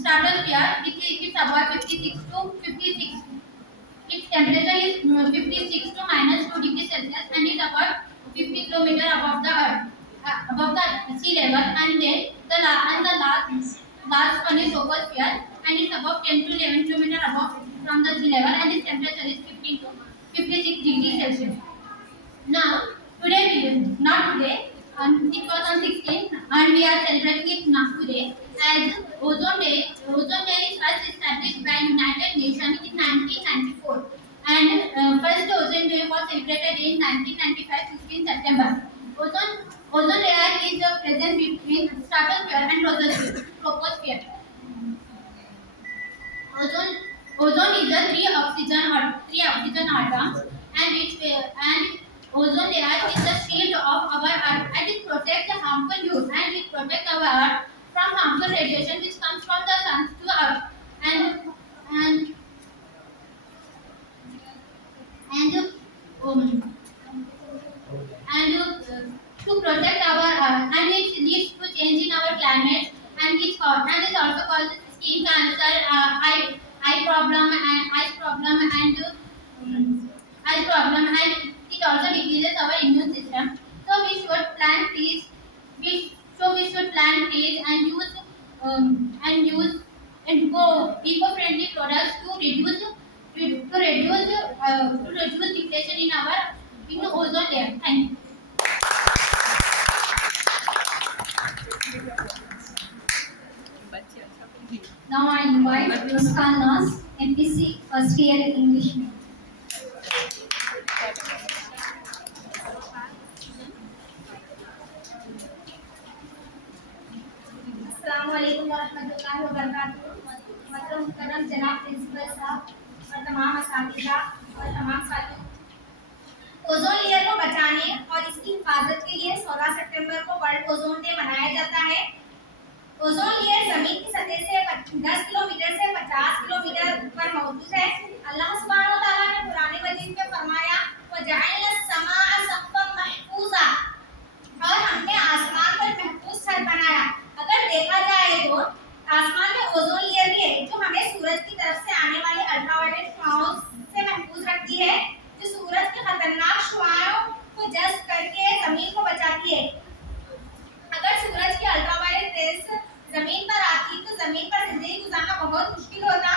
stratosphere, it's about 56 to 56. Its temperature is 56 to -2 degrees Celsius and is about 50 kilometers above the Earth, above the sea level. And then the last one is troposphere and it's about 10 to 11 kilometers above from the sea level and its temperature is 15 to 56 degrees Celsius. Now, not today, 2016, and we are celebrating it now today as Ozone Day. Ozone Day is first established by United Nations in 1994, and first Ozone Day was celebrated in 1995, 16 September. Ozone layer is present between stratosphere and troposphere. Ozone is a three oxygen atom, and ozone layer is the shield of our earth, and it protects the harmful use, and it protects our earth from harmful radiation which comes from the sun to earth, and um, to protect our earth, and it leads to change in our climate, and it's also called skin cancer, eye problem, and eye problem, and it also decreases our immune system. So we should plant trees. We should plant trees and use and go eco-friendly products to reduce depletion in the ozone layer. Thank you. Now I invite Muskan Nas, MPC first year English medium. अस्सलामुअलैकुम वरहमतुल्लाहि वबरकातुहू। मुहतरम जनाब principal साहब और तमाम असातिज़ा और तमाम साथियों, ozone layer को बचाने और इसकी हिफाजत के लिए 16 सितंबर को वर्ल्ड ओजोन डे मनाया जाता है। ओजोन लेयर जमीन की सतह से 10 किलोमीटर से 50 किलोमीटर ऊपर मौजूद है। अल्लाह सुब्हानहू व तआला ने कुरान मजीद में फरमाया, वजअलना समाअ सक़फ़न महफूज़ा, और हमने आसमान पर महफूज छत बनाया। अगर देखा जाए तो आसमान में ओजोन लेयर भी है जो हमें सूरज की तरफ से आने वाले अल्ट्रावायलेट शुआओं से महफूज रखती है, जो सूरज की खतरनाक शुआओं को जज़्ब करके जमीन को बचाती है। अगर सूरज की अल्ट्रावायलेट रेस जमीन पर आती तो जमीन पर जिंदगी गुजारना बहुत मुश्किल होता।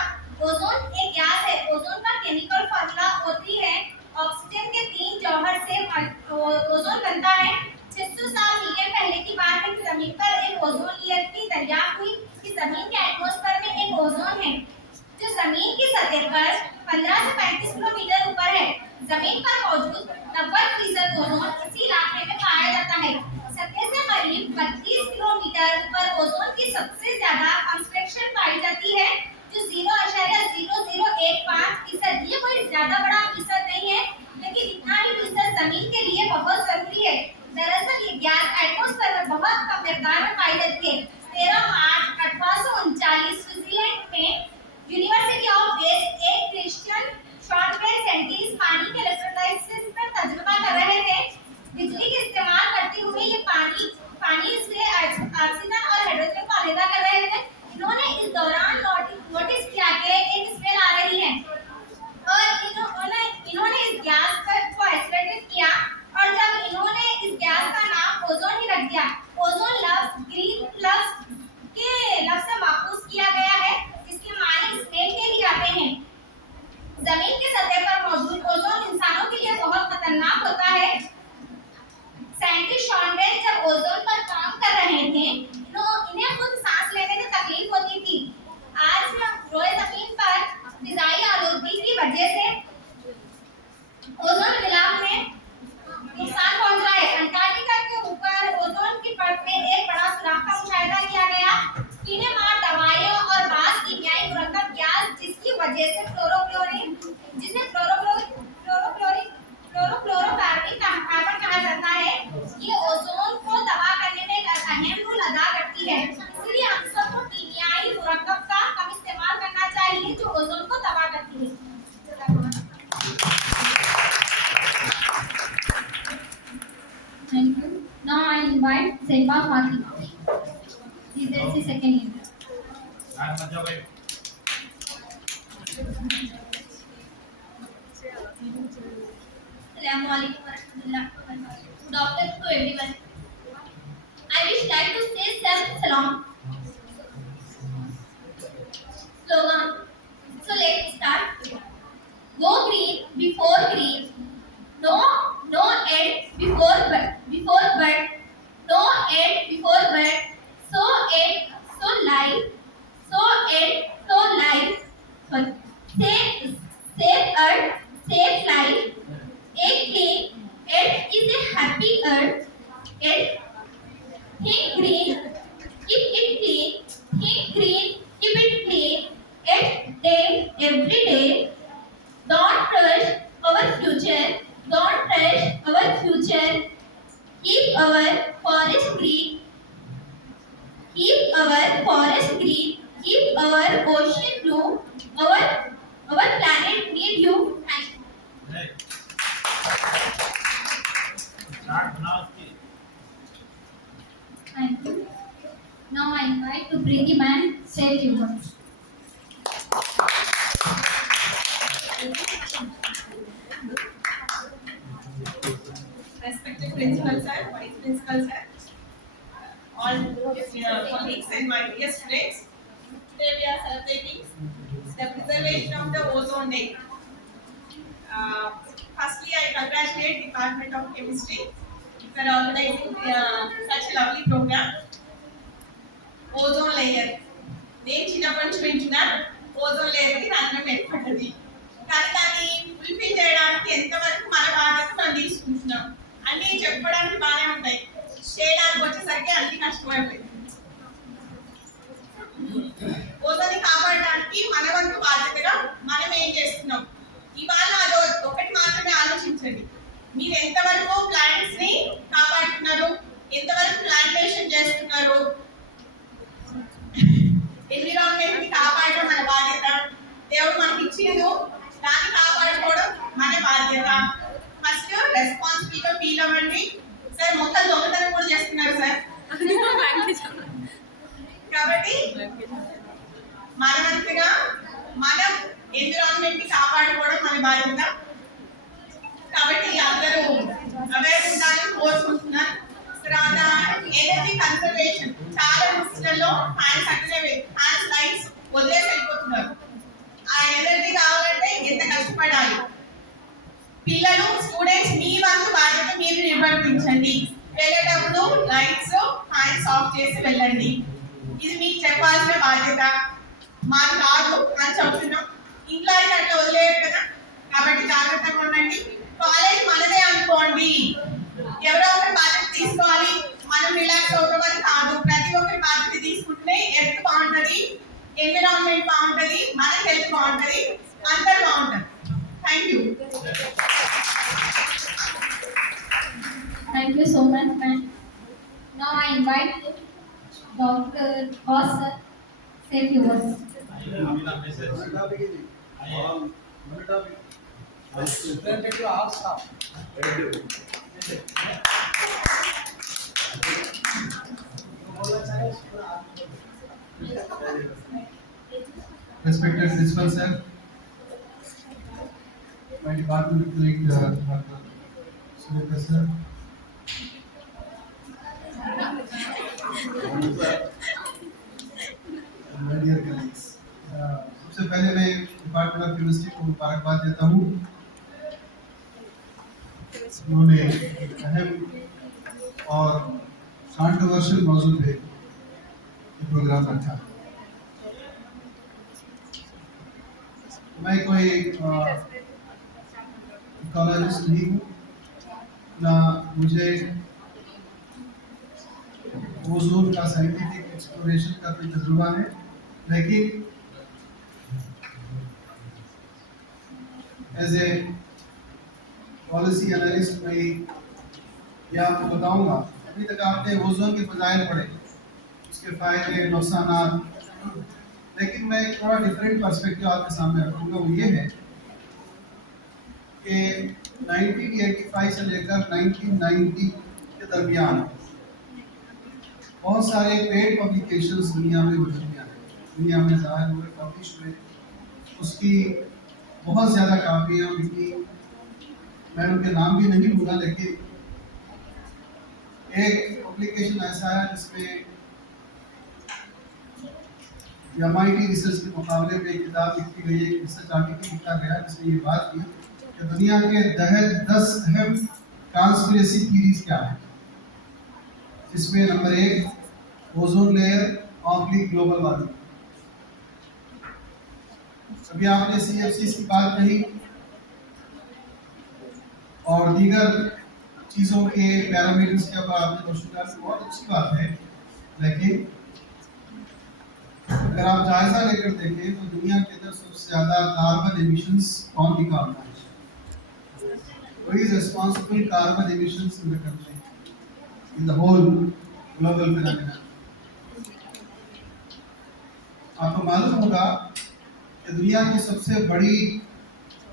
ओजोन एक गैस है। ओजोन का केमिकल फार्मूला O3 है। ऑक्सीजन के 3 जौहर से ओजोन बनता है। 607 मिलियन पहले की बात है कि जमीन पर एक ओजोन लेयर की दरियाफ्त हुई कि जमीन के एटमॉस्फेयर में एक ओजोन है जो जमीन की सतह पर 15 से 35 किलोमीटर ऊपर है। जमीन पर मौजूद 90% ओजोन इसी इलाके में पाया जाता है। सतह से करीब 32 किलोमीटर ऊपर ओजोन की सबसे ज्यादा कंसंट्रेशन पाई जाती है जो 0.0015%। ये कोई ज्यादा बड़ा फीसद नहीं है, लेकिन इतना ही फीसद जमीन के लिए बहुत जरूरी है। दरअसल ये गैस एटमॉस्फेयर में बहुत कम मिकदार में पाई जाती है। 13 मार्च 1839 स्विट्जरलैंड में यूनिवर्सिटी ऑफ वेस्ट एक क्रिश्चियन शॉर्टवेव साइंटिस्ट पानी के इलेक्ट्रोलाइसिस पर तजुर्बा कर रहे थे। बिजली का इस्तेमाल करते हुए ये पानी से ऑक्सीजन और हाइड्रोजन को अलग कर रहे थे। इन्होंने इस दौरान नोटिस किया कि एक स्मेल आ रही है और इन्होंने इस गैस को आइसोलेट किया, और जब इन्होंने इस गैस का नाम ओजोन ही रख दिया। ओजोन लफ्ज ग्रीन लफ्ज के लफ्ज से माखूज किया गया है, जिसके माने स्मेल के लिए आते हैं। जमीन की सतह पर मौजूद ओजोन इंसानों के लिए बहुत खतरनाक होता है। साइंटिस्ट शॉर्नबेल जब ओजोन पर काम कर रहे थे, इन्हें खुद सांस लेने में तकलीफ होती थी। आज रोए जमीन पर फिजाई आलूदगी की वजह से ओजोन मिलाप में नुकसान पहुंच रहा है। अंटार्कटिका के ऊपर ओजोन की परत में एक बड़ा सुराख का मुशाहिदा किया गया। कीड़े मार दवाइयों और बास कीमियाई मुरक्कब गैस जिसकी वजह से क्लोरोफ्लोरोकार्बन कहा जाता है, ये ओजोन को तबाह करने में एक अहम रोल अदा करती है। इसलिए हम सबको कीमियाई मुरक्कब का कम इस्तेमाल करना चाहिए जो ओजोन को तबाह करती है। Thank you. Now I invite Saiba Fatima, GZC second year. Assalamualaikum warahmatullahi wabarakatuh. Good afternoon to everyone. I wish like to say salam. Slogan. So let's start. Go green before green. No end before bird. No end before bird. So end so life. So end so life. Save earth, save life. A clean earth is a happy earth. Think green, keep it clean. Think green, keep it clean. Day, every day. Don't rush, nature, keep our forest green, keep our forest green, keep our ocean blue. Our planet need you. Thank you. Chart बनाओ उसकी। Thank you. Now I invite to Preeti Band say a few words. Respected principal sir, vice principal sir, all colleagues and my dear students, today we are celebrating the preservation of the ozone layer. Firstly, I congratulate Department of Chemistry for organizing such a lovely program. Ozone layer. నేను చిన్నప్పటి నుంచి వింటున్నా ozone layer కి రంధ్రం ఏర్పడ్డది, కానీ దాన్ని fulfil చేయడానికి ఎంతవరకు మన బాధ్యత మనం తీసుకుంటున్నాం అన్ని చెప్పడానికి బాగానే ఉంటాయి, చేయడానికి వచ్చేసరికి అన్ని కష్టమైపోయింది. ఓజోన్ కాపాడడానికి మన వంతు బాధ్యతగా మనం ఏం చేస్తున్నాం, ఇవాళ అదో ఒకటి మాత్రమే ఆలోచించండి. మీరు ఎంతవరకు ప్లాంట్స్ ని కాపాడుతున్నారు, ఎంతవరకు ప్లాంటేషన్ చేస్తున్నారు. ఎన్విరాన్మెంట్ ని కాపాడడం మన బాధ్యత, దేవుడు మనకి ఇచ్చిండు దాన్ని కాపాడుకోవడం మన బాధ్యత. ఫస్ట్ రెస్పాన్సిబుల్ గా ఫీల్ అవ్వండి. సార్ మొత్తం దొంగతనం కూడా చేస్తున్నారు సార్, కాబట్టి మనవంతుగా మనం ఎన్విరాన్మెంట్ ని కాపాడుకోవడం మన బాధ్యత. కాబట్టి అందరూ అవేర్ ఉండాలని కోరుకుంటున్నాను. తర్వాత ఎనర్జీ కన్సర్వేషన్, చాలా దృష్టిలో హ్యాండ్స్ లైట్స్ వదిలేసి వెళ్ళిపోతున్నారు. ఆ ఎనర్జీ కావాలంటే ఎంత కష్టపడాలి. పిల్లలు స్టూడెంట్స్ మీ వంతు బాధ్యత మీరు నిర్వర్తించండి. వెళ్ళేటప్పుడు లైట్స్ హ్యాండ్స్ ఆఫ్ చేసి వెళ్ళండి. ఇది మీకు చెప్పాల్సిన బాధ్యత, మాకు కాదు అని చెప్తున్నాం. ఇంట్లో అయితే అట్లా వదిలేరు కదా, కాబట్టి జాగ్రత్తగా ఉండండి. కాలేజ్ మనదే అనుకోండి, ఎవరో ఒకరి బాధ్యత తీసుకోవాలి. మనం రిలాక్స్ అవుతాం అని కాదు, ప్రతి ఒక్కరి బాధ్యత తీసుకుంటే ఎర్త్ బాగుంటుంది, ఎన్విరాన్మెంట్ బాగుంటుంది, మన హెల్త్ బాగుంటుంది, అందరూ బాగుంటుంది. Thank you. Thank you so much, ma'am. Now I invite Dr. Boss sir say a few words. अपना message Representative of staff. Respected principal sir, my department colleague Dr. Sunita sir, my dear colleagues, सबसे पहले मैं department of chemistry को मुबारकबाद देता हूँ। उन्होंने एक अहम और कंट्रोवर्शियल मौजू पे प्रोग्राम रखा। मैं कोई इकोलॉजिस्ट नहीं हूँ, ना मुझे ओजोन का साइंटिफिक एक्सप्लोरेशन का कोई तजुर्बा है, लेकिन एज ए पॉलिसी एनालिस्ट मैं ये आपको बताऊंगा। अभी तक आपने ओजोन के फजाइल पढ़े, उसके फायदे नुकसानात, लेकिन मैं एक थोड़ा डिफरेंट पर्सपेक्टिव आपके सामने रखूंगा। वो ये है कि 1985 से लेकर 1990 के दरमियान बहुत सारे पेड पब्लिकेशंस दुनिया में हो चुकी हैं, दुनिया में ज़ाहिर हुए, पब्लिश हुए, उसकी बहुत ज़्यादा कापियाँ बिकी। मैं उनके नाम भी नहीं लूँगा, लेकिन एक पब्लिकेशन ऐसा है जिसमें MIT रिसर्च के मुकाबले में एक किताब लिखी गई है, रिसर्च आर्टिकल लिखा गया जिसमें ये बात की कि दुनिया के 10 अहम कॉन्स्पिरेसी थीरीज क्या है, जिसमें number 1 ozone layer oblique global warming. अभी आपने CFCs की बात कही और दीगर चीज़ों के पैरामीटर्स के ऊपर आपने रोशनी डाली, बहुत अच्छी बात है। लेकिन अगर आप जायजा लेकर देखें तो दुनिया के अंदर सबसे ज़्यादा कार्बन एमिशंस कौन निकालता है? who is responsible carbon emissions in the country, in the whole global phenomenon. आपको मालूम होगा कि दुनिया की सबसे बड़ी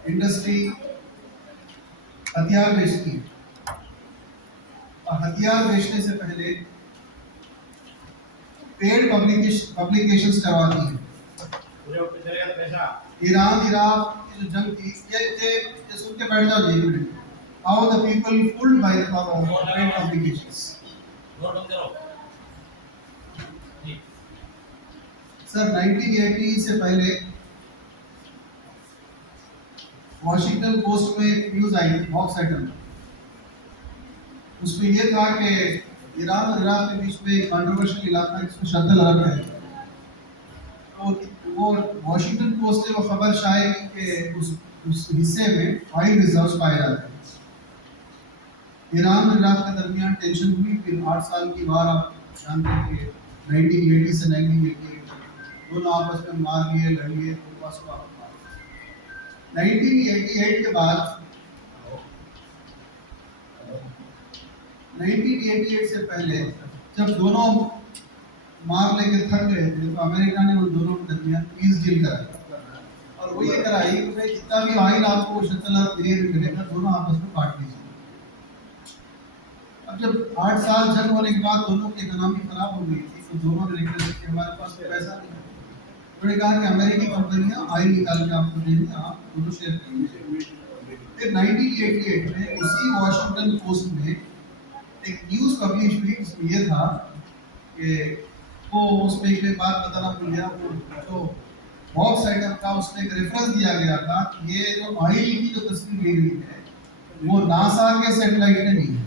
इंडस्ट्री हथियार बेचती है, और हथियार बेचने से पहले पेड पब्लिकेशंस करवाती है। ईरान इराक की जो जंग थी, ये सुन के बैठ जाओ जी मिनट। How the people fooled by the power of paid publications. Sir 1980 से पहले वॉशिंगटन पोस्ट में एक न्यूज आई थी, बॉक्स आइटम। उसमें यह था कि ईरान और इराक के बीच में एक कंट्रोवर्शियल इलाका है जिसमें शत्रुल अरब है। तो वो वॉशिंगटन पोस्ट ने वो खबर शाये की कि उस हिस्से में ऑयल रिजर्व्स पाए जाते हैं। ईरान और इराक के दरमियान टेंशन हुई, फिर 8 साल की वार आप जानते हैं कि 1980 से 1988 दोनों आपस में मार लिए, लड़ लिए। 1988 के बाद 1988 से पहले जब दोनों मार लेके थक गए थे, तो अमेरिका ने उन दोनों के दरमियान पीस डील कराई, और वो ये कराई कि भाई जितना भी ऑयल आपको शतला पीरियड मिलेगा, दोनों आपस में बांट लीजिए। अब जब 8 साल जंग होने के बाद दोनों की इकोनॉमी खराब हो गई थी, तो दोनों ने रिक्वेस्ट की हमारे पास पैसा नहीं है। उन्होंने कहा कि अमेरिकी कंपनियां ऑयल निकाल के आपको देंगी, आप दोनों शेयर करेंगे। फिर 1988 में उसी वॉशिंगटन पोस्ट में एक न्यूज़ पब्लिश हुई, जिसमें यह था कि वो उसमें एक बात बताना भूल गया, तो बॉक्स आइटम का उसमें एक रेफरेंस दिया गया था कि ये जो ऑयल की जो तस्वीर ली गई है, वो नासा के सैटेलाइट ने ली है।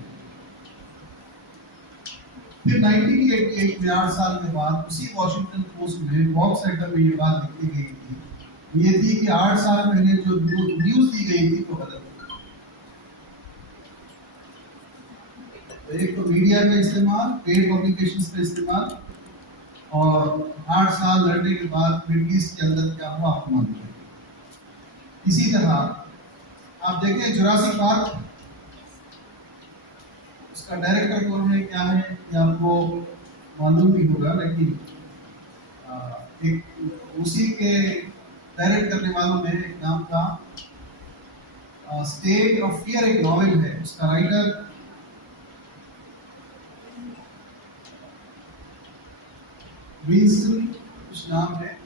फिर 1988 में 8 साल के बाद उसी वॉशिंगटन पोस्ट में बॉक्स आइटम में ये बात लिखी गई थी, ये थी कि 8 साल पहले जो न्यूज़ दी गई थी वो गलत। एक तो मीडिया का इस्तेमाल, पेड पब्लिकेशंस का इस्तेमाल, और 8 साल लड़ने के बाद मिडिल ईस्ट के अंदर क्या हुआ आपको मालूम है। इसी तरह आप देखें जुरासिक पार्क, उसका डायरेक्टर कौन है क्या है ये आपको मालूम भी होगा, लेकिन एक उसी के डायरेक्ट करने वालों में एक नाम था स्टेट ऑफ फियर, एक नॉवेल है, उसका राइटर विंस्टन कुछ नाम है।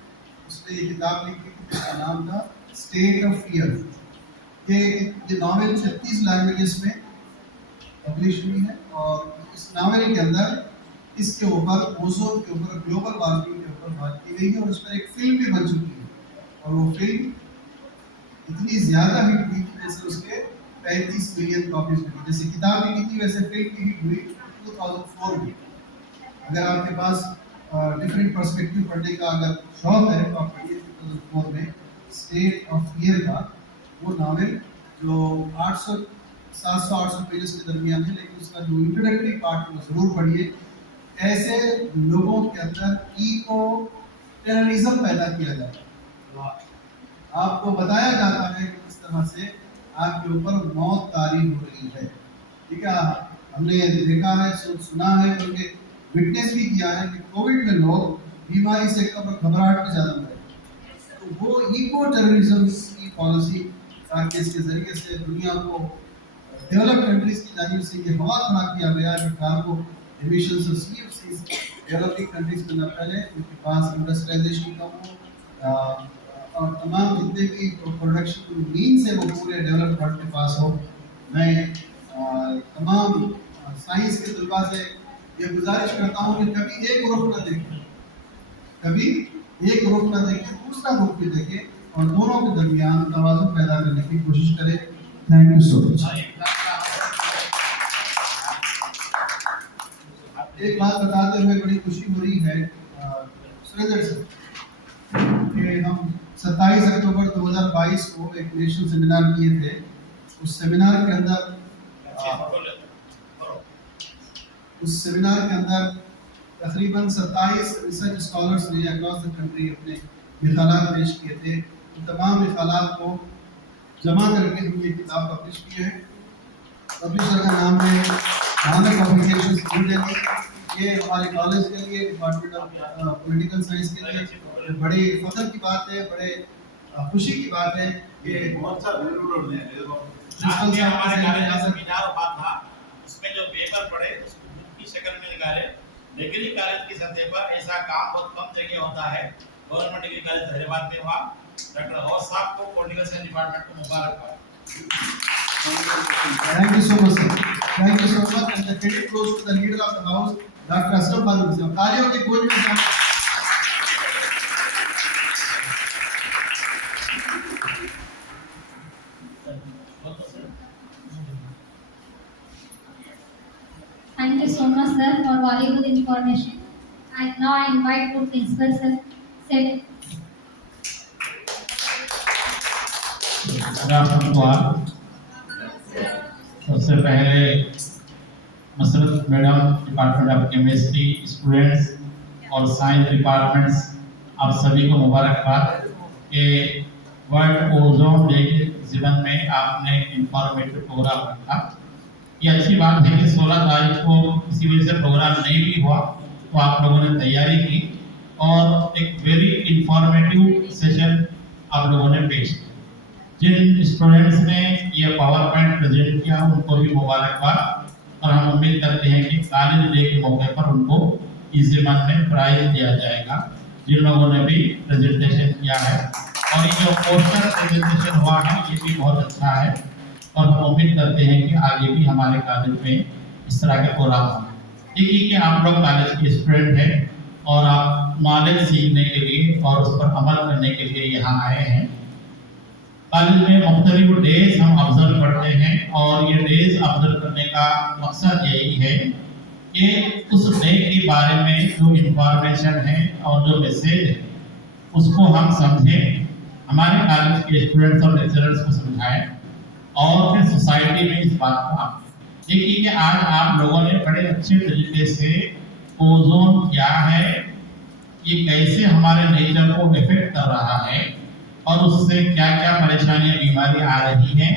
उसने ये किताब लिखी थी जिसका नाम था स्टेट ऑफ फियर। ये नॉवेल 36 लैंग्वेजेस में पब्लिश हुई है, और इस नॉवेल के अंदर इसके ऊपर ओजोन के ऊपर, ग्लोबल वार्मिंग के ऊपर बात की गई है, और उस पर एक फिल्म भी बन चुकी है। और वो फिल्म इतनी ज़्यादा हिट हुई थी, जैसे उसके 35 मिलियन कॉपीज हुई। जैसे किताब लिखी थी वैसे फिल्म की हिट हुई 2004 में। अगर आपके पास डिफरेंट पर्सपेक्टिव पढ़ने का अगर शौक है तो आप पढ़िए 2004 में स्टेट ऑफ फियर का वो नावल, जो 700-800 पेजेस के दरमियान है, लेकिन उसका जो इंट्रोडक्टरी पार्ट है वो ज़रूर पढ़िए। कैसे लोगों के अंदर इको टेररिज्म पैदा किया जाता है, आपको बताया जाता है कि किस तरह से आपके ऊपर मौत तारी हो रही है। ठीक है, हमने देखा है, सुना है, बल्कि विटनेस भी किया है कि कोविड में लोग बीमारी से घबराहट में ज़्यादा मरे। तो वो इको टेररिज्म की पॉलिसी ताकि इसके ज़रिए से दुनिया को डेवलप कंट्रीज की जानिब से ये हवा खड़ा किया गया है कि कार्बो एमिशन से डेवलपिंग कंट्रीज में न फैले, उनके पास इंडस्ट्रियलाइजेशन कम हो, और तमाम जितने भी प्रोडक्शन मीन्स है वो पूरे डेवलप्ड वर्ल्ड के पास हो। मैं तमाम साइंस के तलबा से ये गुजारिश करता हूँ कि कभी एक ग्रुप न देखें, कभी एक ग्रुप न देखें, दूसरा ग्रुप भी देखें, और दोनों के दरमियान तवाज़ुन पैदा करने की कोशिश करें। Thank you so much. एक बात बताते हुए बड़ी खुशी हो रही है सुरेंद्र सर कि हम 27 अक्टूबर 2022 को एक नेशनल सेमिनार किए थे। उस सेमिनार के अंदर तकरीबन 27 रिसर्च स्कॉलर्स ने अक्रॉस द कंट्री अपने मिसालात पेश किए थे। तमाम मिसालात को जमा करके हम ये किताब पब्लिश किए हैं। पब्लिशर का नाम है मानक पब्लिकेशंस न्यू दिल्ली। ये हमारे कॉलेज के लिए, डिपार्टमेंट ऑफ पॉलिटिकल साइंस के लिए बड़ी फख्र की बात है, बड़े खुशी की बात है कि आज के हमारे कॉलेज में सेमिनार हुआ था, उसमें जो पेपर पढ़े उसको बुक की शक्ल में निकाले। डिग्री कॉलेज की सतह पर ऐसा काम बहुत कम जगह होता है। गवर्नमेंट डिग्री कॉलेज हैदराबाद में हुआ। डॉक्टर गौस साहब को पॉलिटिकल साइंस डिपार्टमेंट को मुबारकबाद। Thank you so much, sir. Thank you so much. And the credit goes to the leader of the house, Dr. Asraf Farooq sir. तालियों की गूंज में साथ। Thank you so much, sir, for valuable information. And now I invite to principal sir. सबसे पहले Masarrat madam, department of chemistry, students और science departments, आप सभी को मुबारकबाद कि वर्ल्ड ओजोन डे के जीवन में आपने इंफॉर्मेटिव प्रोग्राम रखा। ये अच्छी बात है कि 16 तारीख को किसी वजह से प्रोग्राम नहीं भी हुआ तो आप लोगों ने तैयारी की और एक वेरी इंफॉर्मेटिव सेशन आप लोगों ने पेश किया। जिन स्टूडेंट्स ने ये पावर पॉइंट प्रेजेंट किया उनको भी मुबारकबाद और हम उम्मीद करते हैं कि कॉलेज डे के मौके पर उनको इस ज़िम्मन में प्राइज दिया जाएगा जिन लोगों ने भी प्रेजेंटेशन किया है। और ये जो पोस्टर प्रेजेंटेशन हुआ है ये भी बहुत अच्छा है और हम उम्मीद करते हैं कि आगे भी हमारे कॉलेज में इस तरह के प्रोग्राम हों। देखिए कि आप लोग कॉलेज के स्टूडेंट हैं और आप नॉलेज सीखने के लिए और उस पर अमल करने के लिए यहाँ आए हैं। कॉलेज में मुख्तलिफ डेज हम ऑब्जर्व करते हैं और ये डेज ऑब्जर्व करने का मकसद यही है कि उस डे के बारे में जो इंफॉर्मेशन है और जो मैसेज है उसको हम समझें, हमारे कॉलेज के स्टूडेंट्स और लेक्चरर्स को समझाएं और फिर सोसाइटी में इस बात को आप देखिए कि आज आप लोगों ने बड़े अच्छे तरीके से ओजोन क्या है, ये कैसे हमारे नेचर को इफेक्ट कर रहा है और उससे क्या क्या परेशानियां बीमारियां आ रही हैं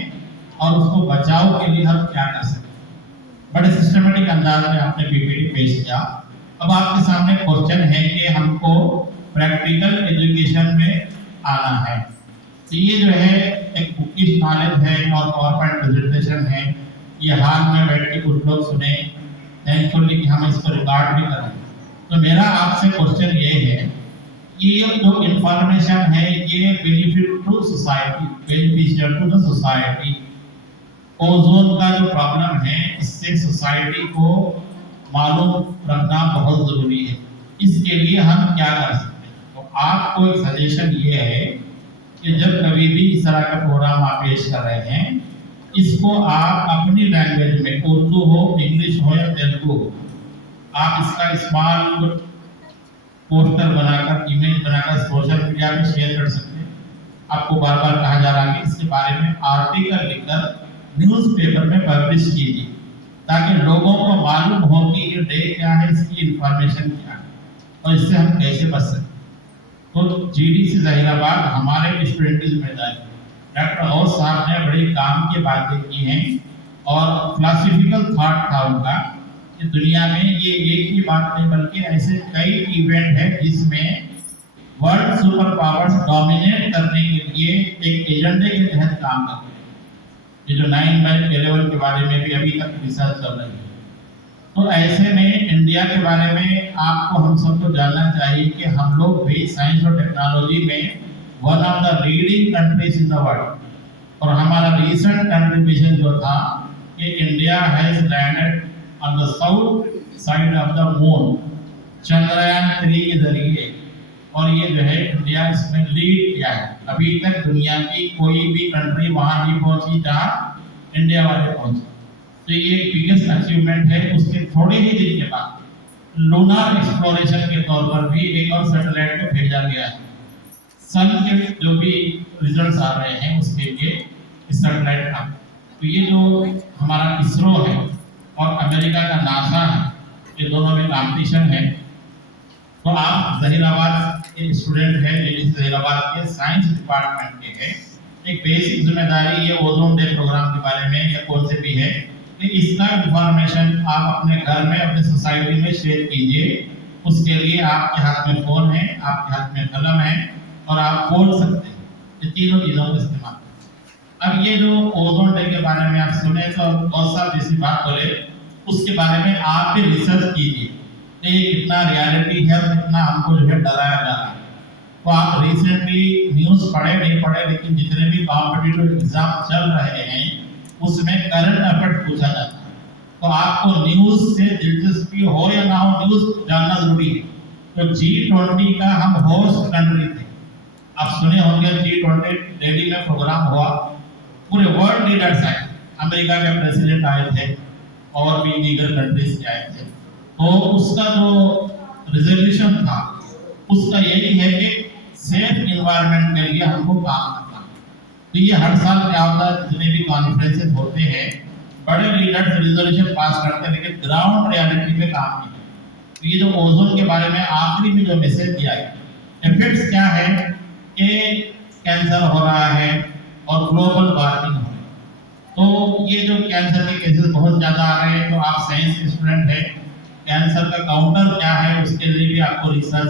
और उसको बचाव के लिए हम क्या कर सकते हैं। बड़े सिस्टमेटिक अंदाज में आपने पीपीटी पेश किया। अब आपके सामने क्वेश्चन है कि हमको प्रैक्टिकल एजुकेशन में आना है, तो ये जो है एक बुकिश नॉलेज है और पावर पॉइंट प्रेजेंटेशन है, ये हाल में बैठ के कुछ लोग सुने, थैंकफुली कि हम इसको रिकॉर्ड भी करें। तो मेरा आपसे क्वेश्चन ये है कि ये जो इंफॉर्मेशन है ये benefit to society, beneficial to the society. Ozone का जो प्रॉब्लम है इससे सोसाइटी को मालूम रखना बहुत जरूरी है। इसके लिए हम क्या कर सकते हैं? तो आपको एक सजेशन ये है कि जब कभी भी इस तरह का प्रोग्राम आप पेश कर रहे हैं, इसको आप अपनी लैंग्वेज में, उर्दू हो, इंग्लिश हो या तेलुगु हो, आप इसका स्मॉल पोस्टर बनाकर, इमेज बनाकर सोशल मीडिया में शेयर कर सकते हैं। आपको बार बार कहा जा रहा है कि इसके बारे में आर्टिकल लिखकर न्यूज़पेपर में पब्लिश कीजिए ताकि लोगों को मालूम हो कि ये डे क्या है, इसकी इंफॉर्मेशन क्या है और इससे हम कैसे बच सकते हैं। तो जीडीसी जहीराबाद हमारे स्टूडेंट की जिम्मेदारी। डॉक्टर गौस साहब ने बड़ी काम की बातें की हैं और फिलॉसफिकल थॉट था उनका कि दुनिया में ये एक ही बात नहीं बल्कि ऐसे कई इवेंट है जिसमें वर्ल्ड सुपर पावर्स डोमिनेट करने के लिए एक एजेंडे के तहत काम करते हैं। ये जो 9/11 के बारे में भी अभी तक रिसर्च चल रही है। तो ऐसे में इंडिया के बारे में आपको हम सबको जानना चाहिए कि हम लोग भी साइंस और टेक्नोलॉजी में one of the leading countries in the world. और हमारा रिसेंट कंट्रीब्यूशन जो था कि India has landed on the south side of the moon Chandrayaan 3 के जरिए, और ये जो है इंडिया इसमें लीड किया है। अभी तक दुनिया की कोई भी कंट्री वहां नहीं पहुंची जहां इंडिया वाले पहुंचे। तो ये बिगेस्ट अचीवमेंट है। उसके थोड़े ही दिन के बाद लूनर एक्सप्लोरेशन के तौर पर भी एक और सैटेलाइट को भेजा गया है। सन के जो भी रिजल्ट्स आ रहे हैं उसके लिए इस सैटेलाइट का, तो ये जो हमारा इसरो है और अमेरिका का नासा है, ये दोनों में कॉम्पिटिशन है। तो आप जहीराबाद के स्टूडेंट हैं, लेडीज जहीराबाद के साइंस डिपार्टमेंट के हैं। एक बेसिक जिम्मेदारी ये ओजोन डे प्रोग्राम के बारे में या कौन से भी है कि इसका इंफॉर्मेशन आप अपने घर में अपने सोसाइटी में शेयर कीजिए। उसके लिए आपके हाथ में फ़ोन है, आपके हाथ में कलम है और आप बोल सकते हैं। ये तीनों चीज़ों का इस्तेमाल। अब ये जो ओजोन डे के बारे में आप सुने तो बहुत साहब जैसी बात बोले, उसके बारे में आप भी रिसर्च कीजिए कि ये कितना रियलिटी है और कितना हमको जो है डराया जा रहा है। तो आप रिसेंटली न्यूज़ पढ़े नहीं पढ़े, लेकिन जितने भी कॉम्पिटिटिव एग्जाम चल रहे हैं उसमें करंट अफेयर पूछा जाता है। तो आपको न्यूज़ से दिलचस्पी हो या ना हो, न्यूज़ जानना जरूरी है। तो G20 का हम होस्ट कंट्री थे। आप सुने होंगे G20 दिल्ली में प्रोग्राम हुआ, पूरे वर्ल्ड लीडर्स आए, अमेरिका के प्रेसिडेंट आए थे और भी दीगर कंट्रीज के आए थे। तो उसका जो रिजोल्यूशन था उसका यही है कि सेफ इन्वायरमेंट के लिए हमको काम करना। तो ये हर साल क्या होता है, जितने भी कॉन्फ्रेंसेस होते हैं बड़े लीडर्स रिजोल्यूशन पास करते हैं, लेकिन ग्राउंड रियलिटी पे काम नहीं है। तो ये जो ओजोन के बारे में आखिरी में जो मैसेज दिया है, इफेक्ट्स क्या है कि कैंसर हो रहा है और ग्लोबल वार्मिंग हो रही है। तो ये जो कैंसर के केसेस बहुत ज़्यादा आ रहे हैं, तो आप साइंस के स्टूडेंट हैं, कैंसर का काउंटर क्या है उसके लिए भी आपको रिसर्च।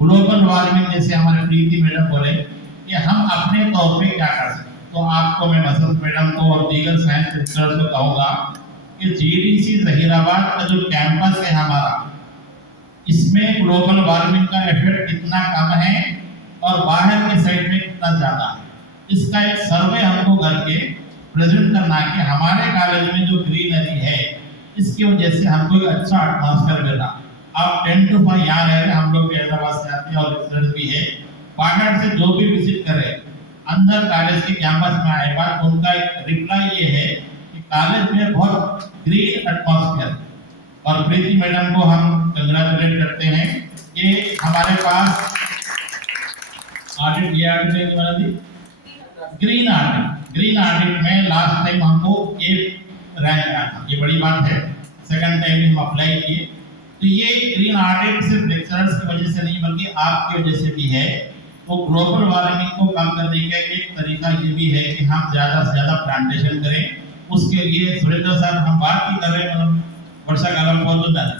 ग्लोबल वार्मिंग जैसे हमारे प्रीति मैडम बोले कि हम अपने तौर पे क्या कर सकते, तो आपको मैं बसंत मैडम को और दीगर साइंस रिसर्च को कहूँगा कि GDC जहीराबाद का जो कैंपस है हमारा, इसमें ग्लोबल वार्मिंग का इफेक्ट कितना कम है और बाहर के साइड में कितना ज़्यादा है। इसका एक सर्वे हमको करके प्रेजेंट करना है कि हमारे कॉलेज में जो ग्रीनरी है इसकी वजह से हमको एक अच्छा एटमॉस्फेयर मिला। आप 10 to 5 यहाँ रह रहे, हम लोग हैदराबाद से आते हैं और रिसर्च भी है। बाहर से जो भी विजिट करे अंदर कॉलेज के कैंपस में आएगा, उनका एक रिप्लाई ये है कि कॉलेज में बहुत ग्रीन एटमॉस्फेयर। और प्रीति मैडम को हम कंग्रेचुलेट करते हैं कि हमारे पास ऑडिट ग्रीन ऑडिट में लास्ट टाइम हमको A रैंक आया था, ये बड़ी बात है। सेकंड टाइम हम अप्लाई किए। तो ये ग्रीन ऑडिट सिर्फ लेक्चरर्स की वजह से नहीं बल्कि आपकी वजह से भी है। तो ग्लोबल वार्मिंग को कम करने का एक तरीका ये भी है कि हम ज़्यादा से ज़्यादा प्लांटेशन करें। उसके लिए सुरेंद्र साहब हम बात भी कर रहे हैं, मतलब वर्षा कालम बहुत होता है,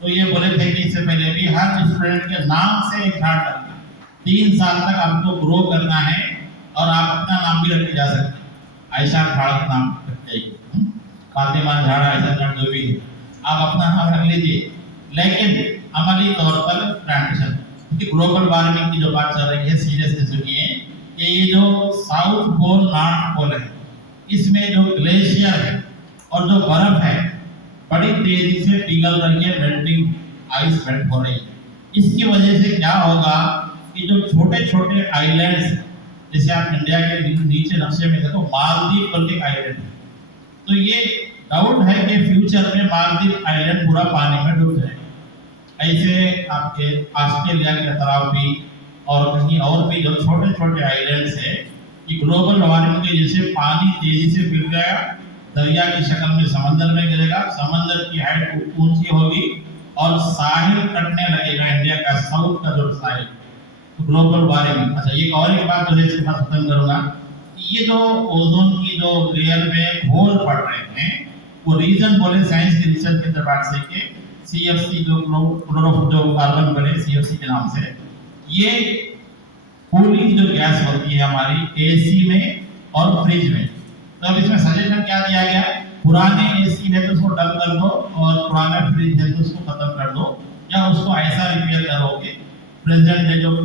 तो ये बोले थे कि इससे पहले भी हर स्टूडेंट के नाम से एक झाड़ लगना, 3 साल तक आपको ग्रो करना है और आप अपना नाम भी रखे जा सकते हैं। आयशा झाड़ नाम रख जाइए, फातिमा झाड़, आयशा झाड़ जो भी है आप अपना नाम रख लीजिए, लेकिन अमली तौर पर प्लांटेशन। क्योंकि ग्लोबल वार्मिंग की जो बात चल रही है, सीरियस से सुनिए कि ये जो साउथ पोल नॉर्थ पोल है, इसमें जो ग्लेशियर है और जो बर्फ है बड़ी तेजी से पिघल रही है, मेल्टिंग आइस मेल्ट हो रही है। इसकी वजह से क्या होगा कि जो छोटे छोटे आइलैंड्स, जैसे आप इंडिया के नीचे नक्शे में देखो मालदीव करके आइलैंड है, तो ये डाउट है कि फ्यूचर में मालदीव आइलैंड पूरा पानी में डूब जाएगा। ऐसे आपके ऑस्ट्रेलिया के तरफ भी और कहीं और भी जो छोटे छोटे आइलैंड्स है, कि ग्लोबल वार्मिंग की वजह से पानी तेजी से पिघल जाएगा, दरिया की शक्ल में समंदर में गिरेगा, समंदर की हाइट ऊंची होगी और साहिल कटने लगेगा, इंडिया का साउथ का जो साहिल। तो ग्लोबल वार्मिंग। अच्छा, एक और एक बात जो है इसके बाद खत्म करूंगा, ये जो ओजोन की जो लेयर में होल पड़ रहे हैं, वो रीजन बोले साइंस की रिसर्च के तरफ से कि CFC जो कार्बन बने CFC के नाम से, ये कूलिंग जो गैस होती है हमारी AC में और फ्रिज में। तो अब इसमें सजेशन क्या दिया गया, पुराने AC है तो उसको डब कर दो और पुराना फ्रिज है तो उसको खत्म कर दो, या उसको ऐसा रिपेयर करोगे प्रेजेंट है जो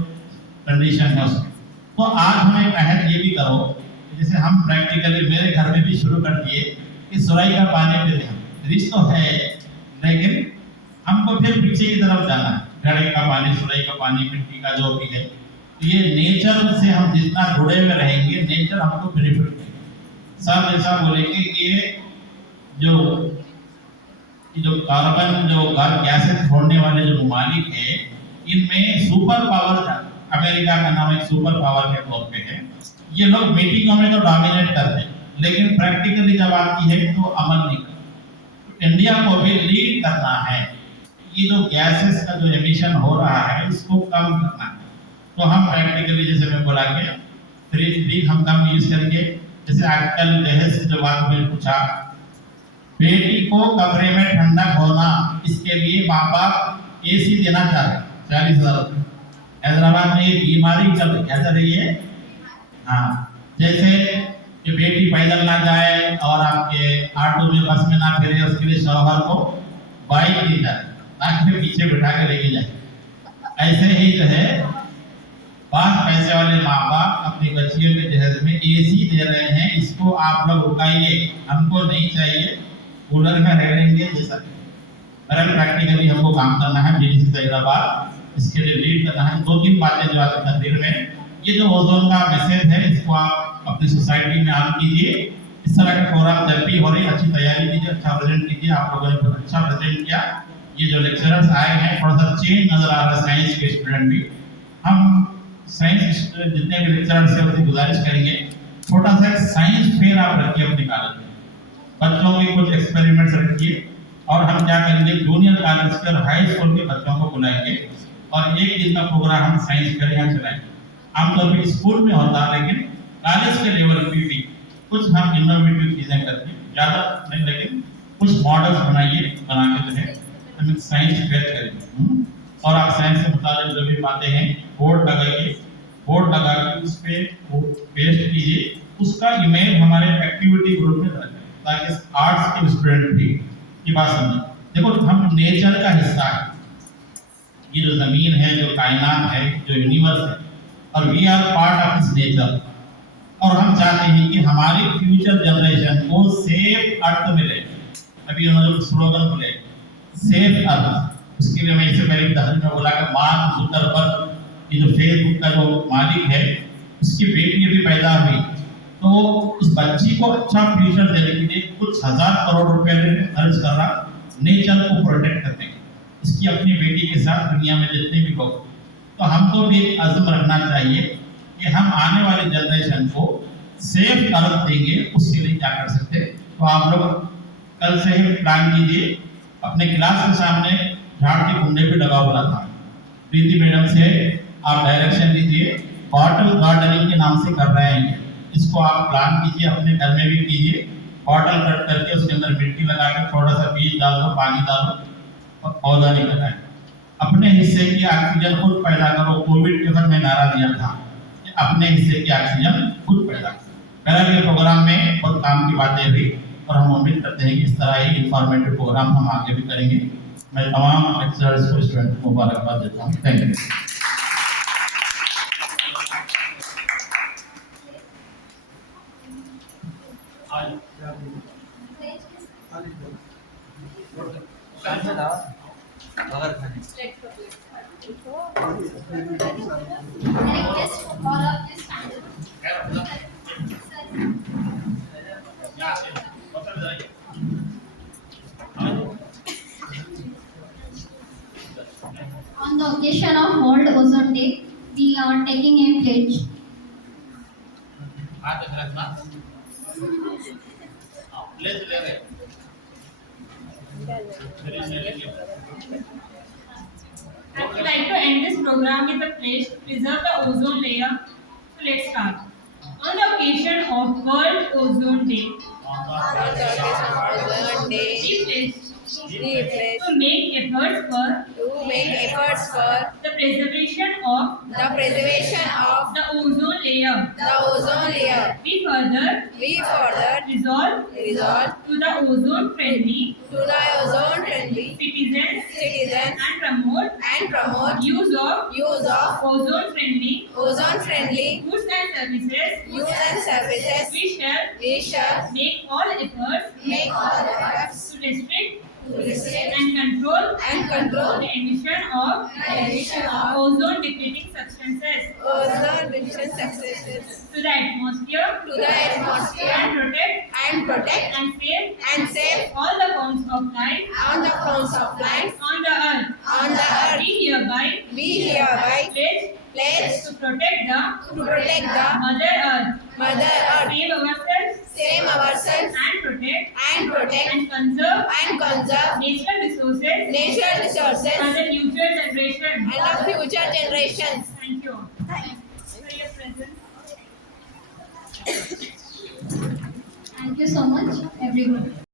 कंडीशन है उसमें। तो आज हमें पहल ये भी करो, जैसे हम प्रैक्टिकली मेरे घर में भी शुरू कर दिए कि सुराई का पानी पीते हैं, फ्रिज तो है लेकिन हमको फिर पीछे की तरफ जाना है, घड़े का पानी, सुराई का पानी, मिट्टी का जो भी है। तो ये नेचर से हम जितना जुड़े हुए रहेंगे, नेचर हमको बेनिफिट देगा। सब जैसा बोले कि ये जो कार्बन जो गैसेस छोड़ने वाले जो ममालिक है, इनमें सुपर पावर, अमेरिका का नाम एक सुपर पावर के तौर पे है। ये लोग मीटिंगों में तो डोमिनेट करते हैं, लेकिन प्रैक्टिकली जब आती है तो अमल नहीं करते। इंडिया को भी लीड करना है, ये जो गैसेस का जो एमिशन हो रहा है इसको कम करना है। तो हम प्रैक्टिकली जैसे मैं बोला कि फ्रिज भी हम कम यूज करेंगे, जैसे आजकल दहेज से जो बात मैंने पूछा, बेटी को कमरे में ठंडक होना, इसके लिए माँ बाप एसी देना चाह रहे 40,000। हैदराबाद में ये बीमारी चल रही है। हाँ, जैसे कि बेटी पैदल ना जाए और आपके ऑटो में बस में ना फिरे, उसके लिए शौहर को बाइक दी जाए ताकि पीछे बिठा के लेके जाए। ऐसे ही जो है 5 पैसे वाले माँ बाप अपनी बच्चियों के जहेज में एसी दे रहे हैं, इसको आप लोग रुकाइए, हमको नहीं चाहिए, कूलर में रह लेंगे जैसा। प्रैक्टिकली हमको काम करना है डीडीसी हैदराबाद, इसके लिए लीड करना है। 2-3 बातें जो आपकी तस्वीर में, ये जो ओजोन का मैसेज है, इसको आप अपनी सोसाइटी में आम कीजिए। इस तरह का प्रोग्राम जब भी हो रही, अच्छी तैयारी कीजिए, अच्छा प्रेजेंट कीजिए। आप लोगों ने बहुत अच्छा प्रेजेंट किया। ये जो लेक्चरर्स आए हैं, थोड़ा सा चेंज नजर आ रहा है साइंस के स्टूडेंट भी। हम साइंस जितने भी लेक्चरर्स हैं उनसे गुजारिश करेंगे, छोटा सा साइंस फेयर आप रखिए अपने कॉलेज में, बच्चों के कुछ एक्सपेरिमेंट्स रखिए। और हम क्या करेंगे, जूनियर कॉलेज के और हाई स्कूल के बच्चों को बुलाएंगे और एक दिन का प्रोग्राम हम साइंस फेयर यहाँ चलाएंगे। आमतौर पर स्कूल में होता है, लेकिन कॉलेज के लेवल पे भी कुछ हम इनोवेटिव चीजें करके, ज़्यादा नहीं लेकिन कुछ मॉडल्स बना के जो है हम साइंस फेयर करेंगे। और आप साइंस से मुताबिक जो भी बातें हैं बोर्ड लगाइए, बोर्ड लगा के उस पर पेस्ट कीजिए, उसका इमेज हमारे एक्टिविटी ग्रुप में रखें ताकि आर्ट्स के स्टूडेंट भी ये बात समझें। देखो, हम नेचर का हिस्सा है, ये जो जमीन है, जो कायनात है, जो यूनिवर्स है, और we are part of this nature. और हम चाहते हैं कि हमारी फ्यूचर जनरेशन को सेफ अर्थ मिले। अभी उन्होंने जो स्लोगन बोले सेफ अर्थ, उसके लिए मैं इससे पहले तहरीर में बोला कि मार्क जुकरबर्ग, ये जो फेसबुक का जो मालिक है, उसकी बेटी अभी पैदा हुई, तो उस बच्ची को अच्छा फ्यूचर देने के लिए कुछ 1000 करोड़ रुपए खर्च कर रहा नेचर को प्रोटेक्ट करने के, इसकी अपनी बेटी के साथ दुनिया में जितने भी लोग। तो हमको भी अज़्म रखना चाहिए कि हम आने वाली जनरेशन को सेफ अर्थ देंगे, उसके लिए क्या कर सकते। तो आप लोग कल से ही प्लान कीजिए, अपने क्लास के सामने झाड़ के कुंडे पे लगा हुआ था, प्रीति मैडम से आप डायरेक्शन लीजिए, बॉटल गार्डनिंग के नाम से कर रहे हैं। इसको आप प्लान कीजिए, अपने घर में भी कीजिए, बॉटल कट करके उसके अंदर मिट्टी लगा के थोड़ा सा बीज डाल दो, पानी डालो और पौधा निकल आए। अपने हिस्से की ऑक्सीजन खुद पैदा करो। कोविड के वक्त में नारा दिया था कि अपने हिस्से की ऑक्सीजन खुद पैदा करो। कल के प्रोग्राम में बहुत काम की बातें हुई और हम उम्मीद करते हैं कि इस तरह ही इंफॉर्मेटिव प्रोग्राम हम आगे भी करेंगे। मैं तमाम लेक्चरर्स को, स्टूडेंट को मुबारकबाद देता हूँ। Thank you. On the occasion of World Ozone Day, we are taking a pledge. I would like to end this program with a pledge to preserve the ozone layer. So let's start. On the occasion of World Ozone Day, we pledge to make efforts for the preservation of the ozone layer. We further resolve to the ozone friendly citizens and promote use of ozone friendly goods and services. We shall make all efforts to restrict and control the emission of ozone depleting substances to the atmosphere and protect and save all the forms of life on the earth. We hereby pledge to protect the Mother Earth. Save ourselves and protect and conserve natural resources for the future generations. Thank you for your presence. Thank you so much, everyone.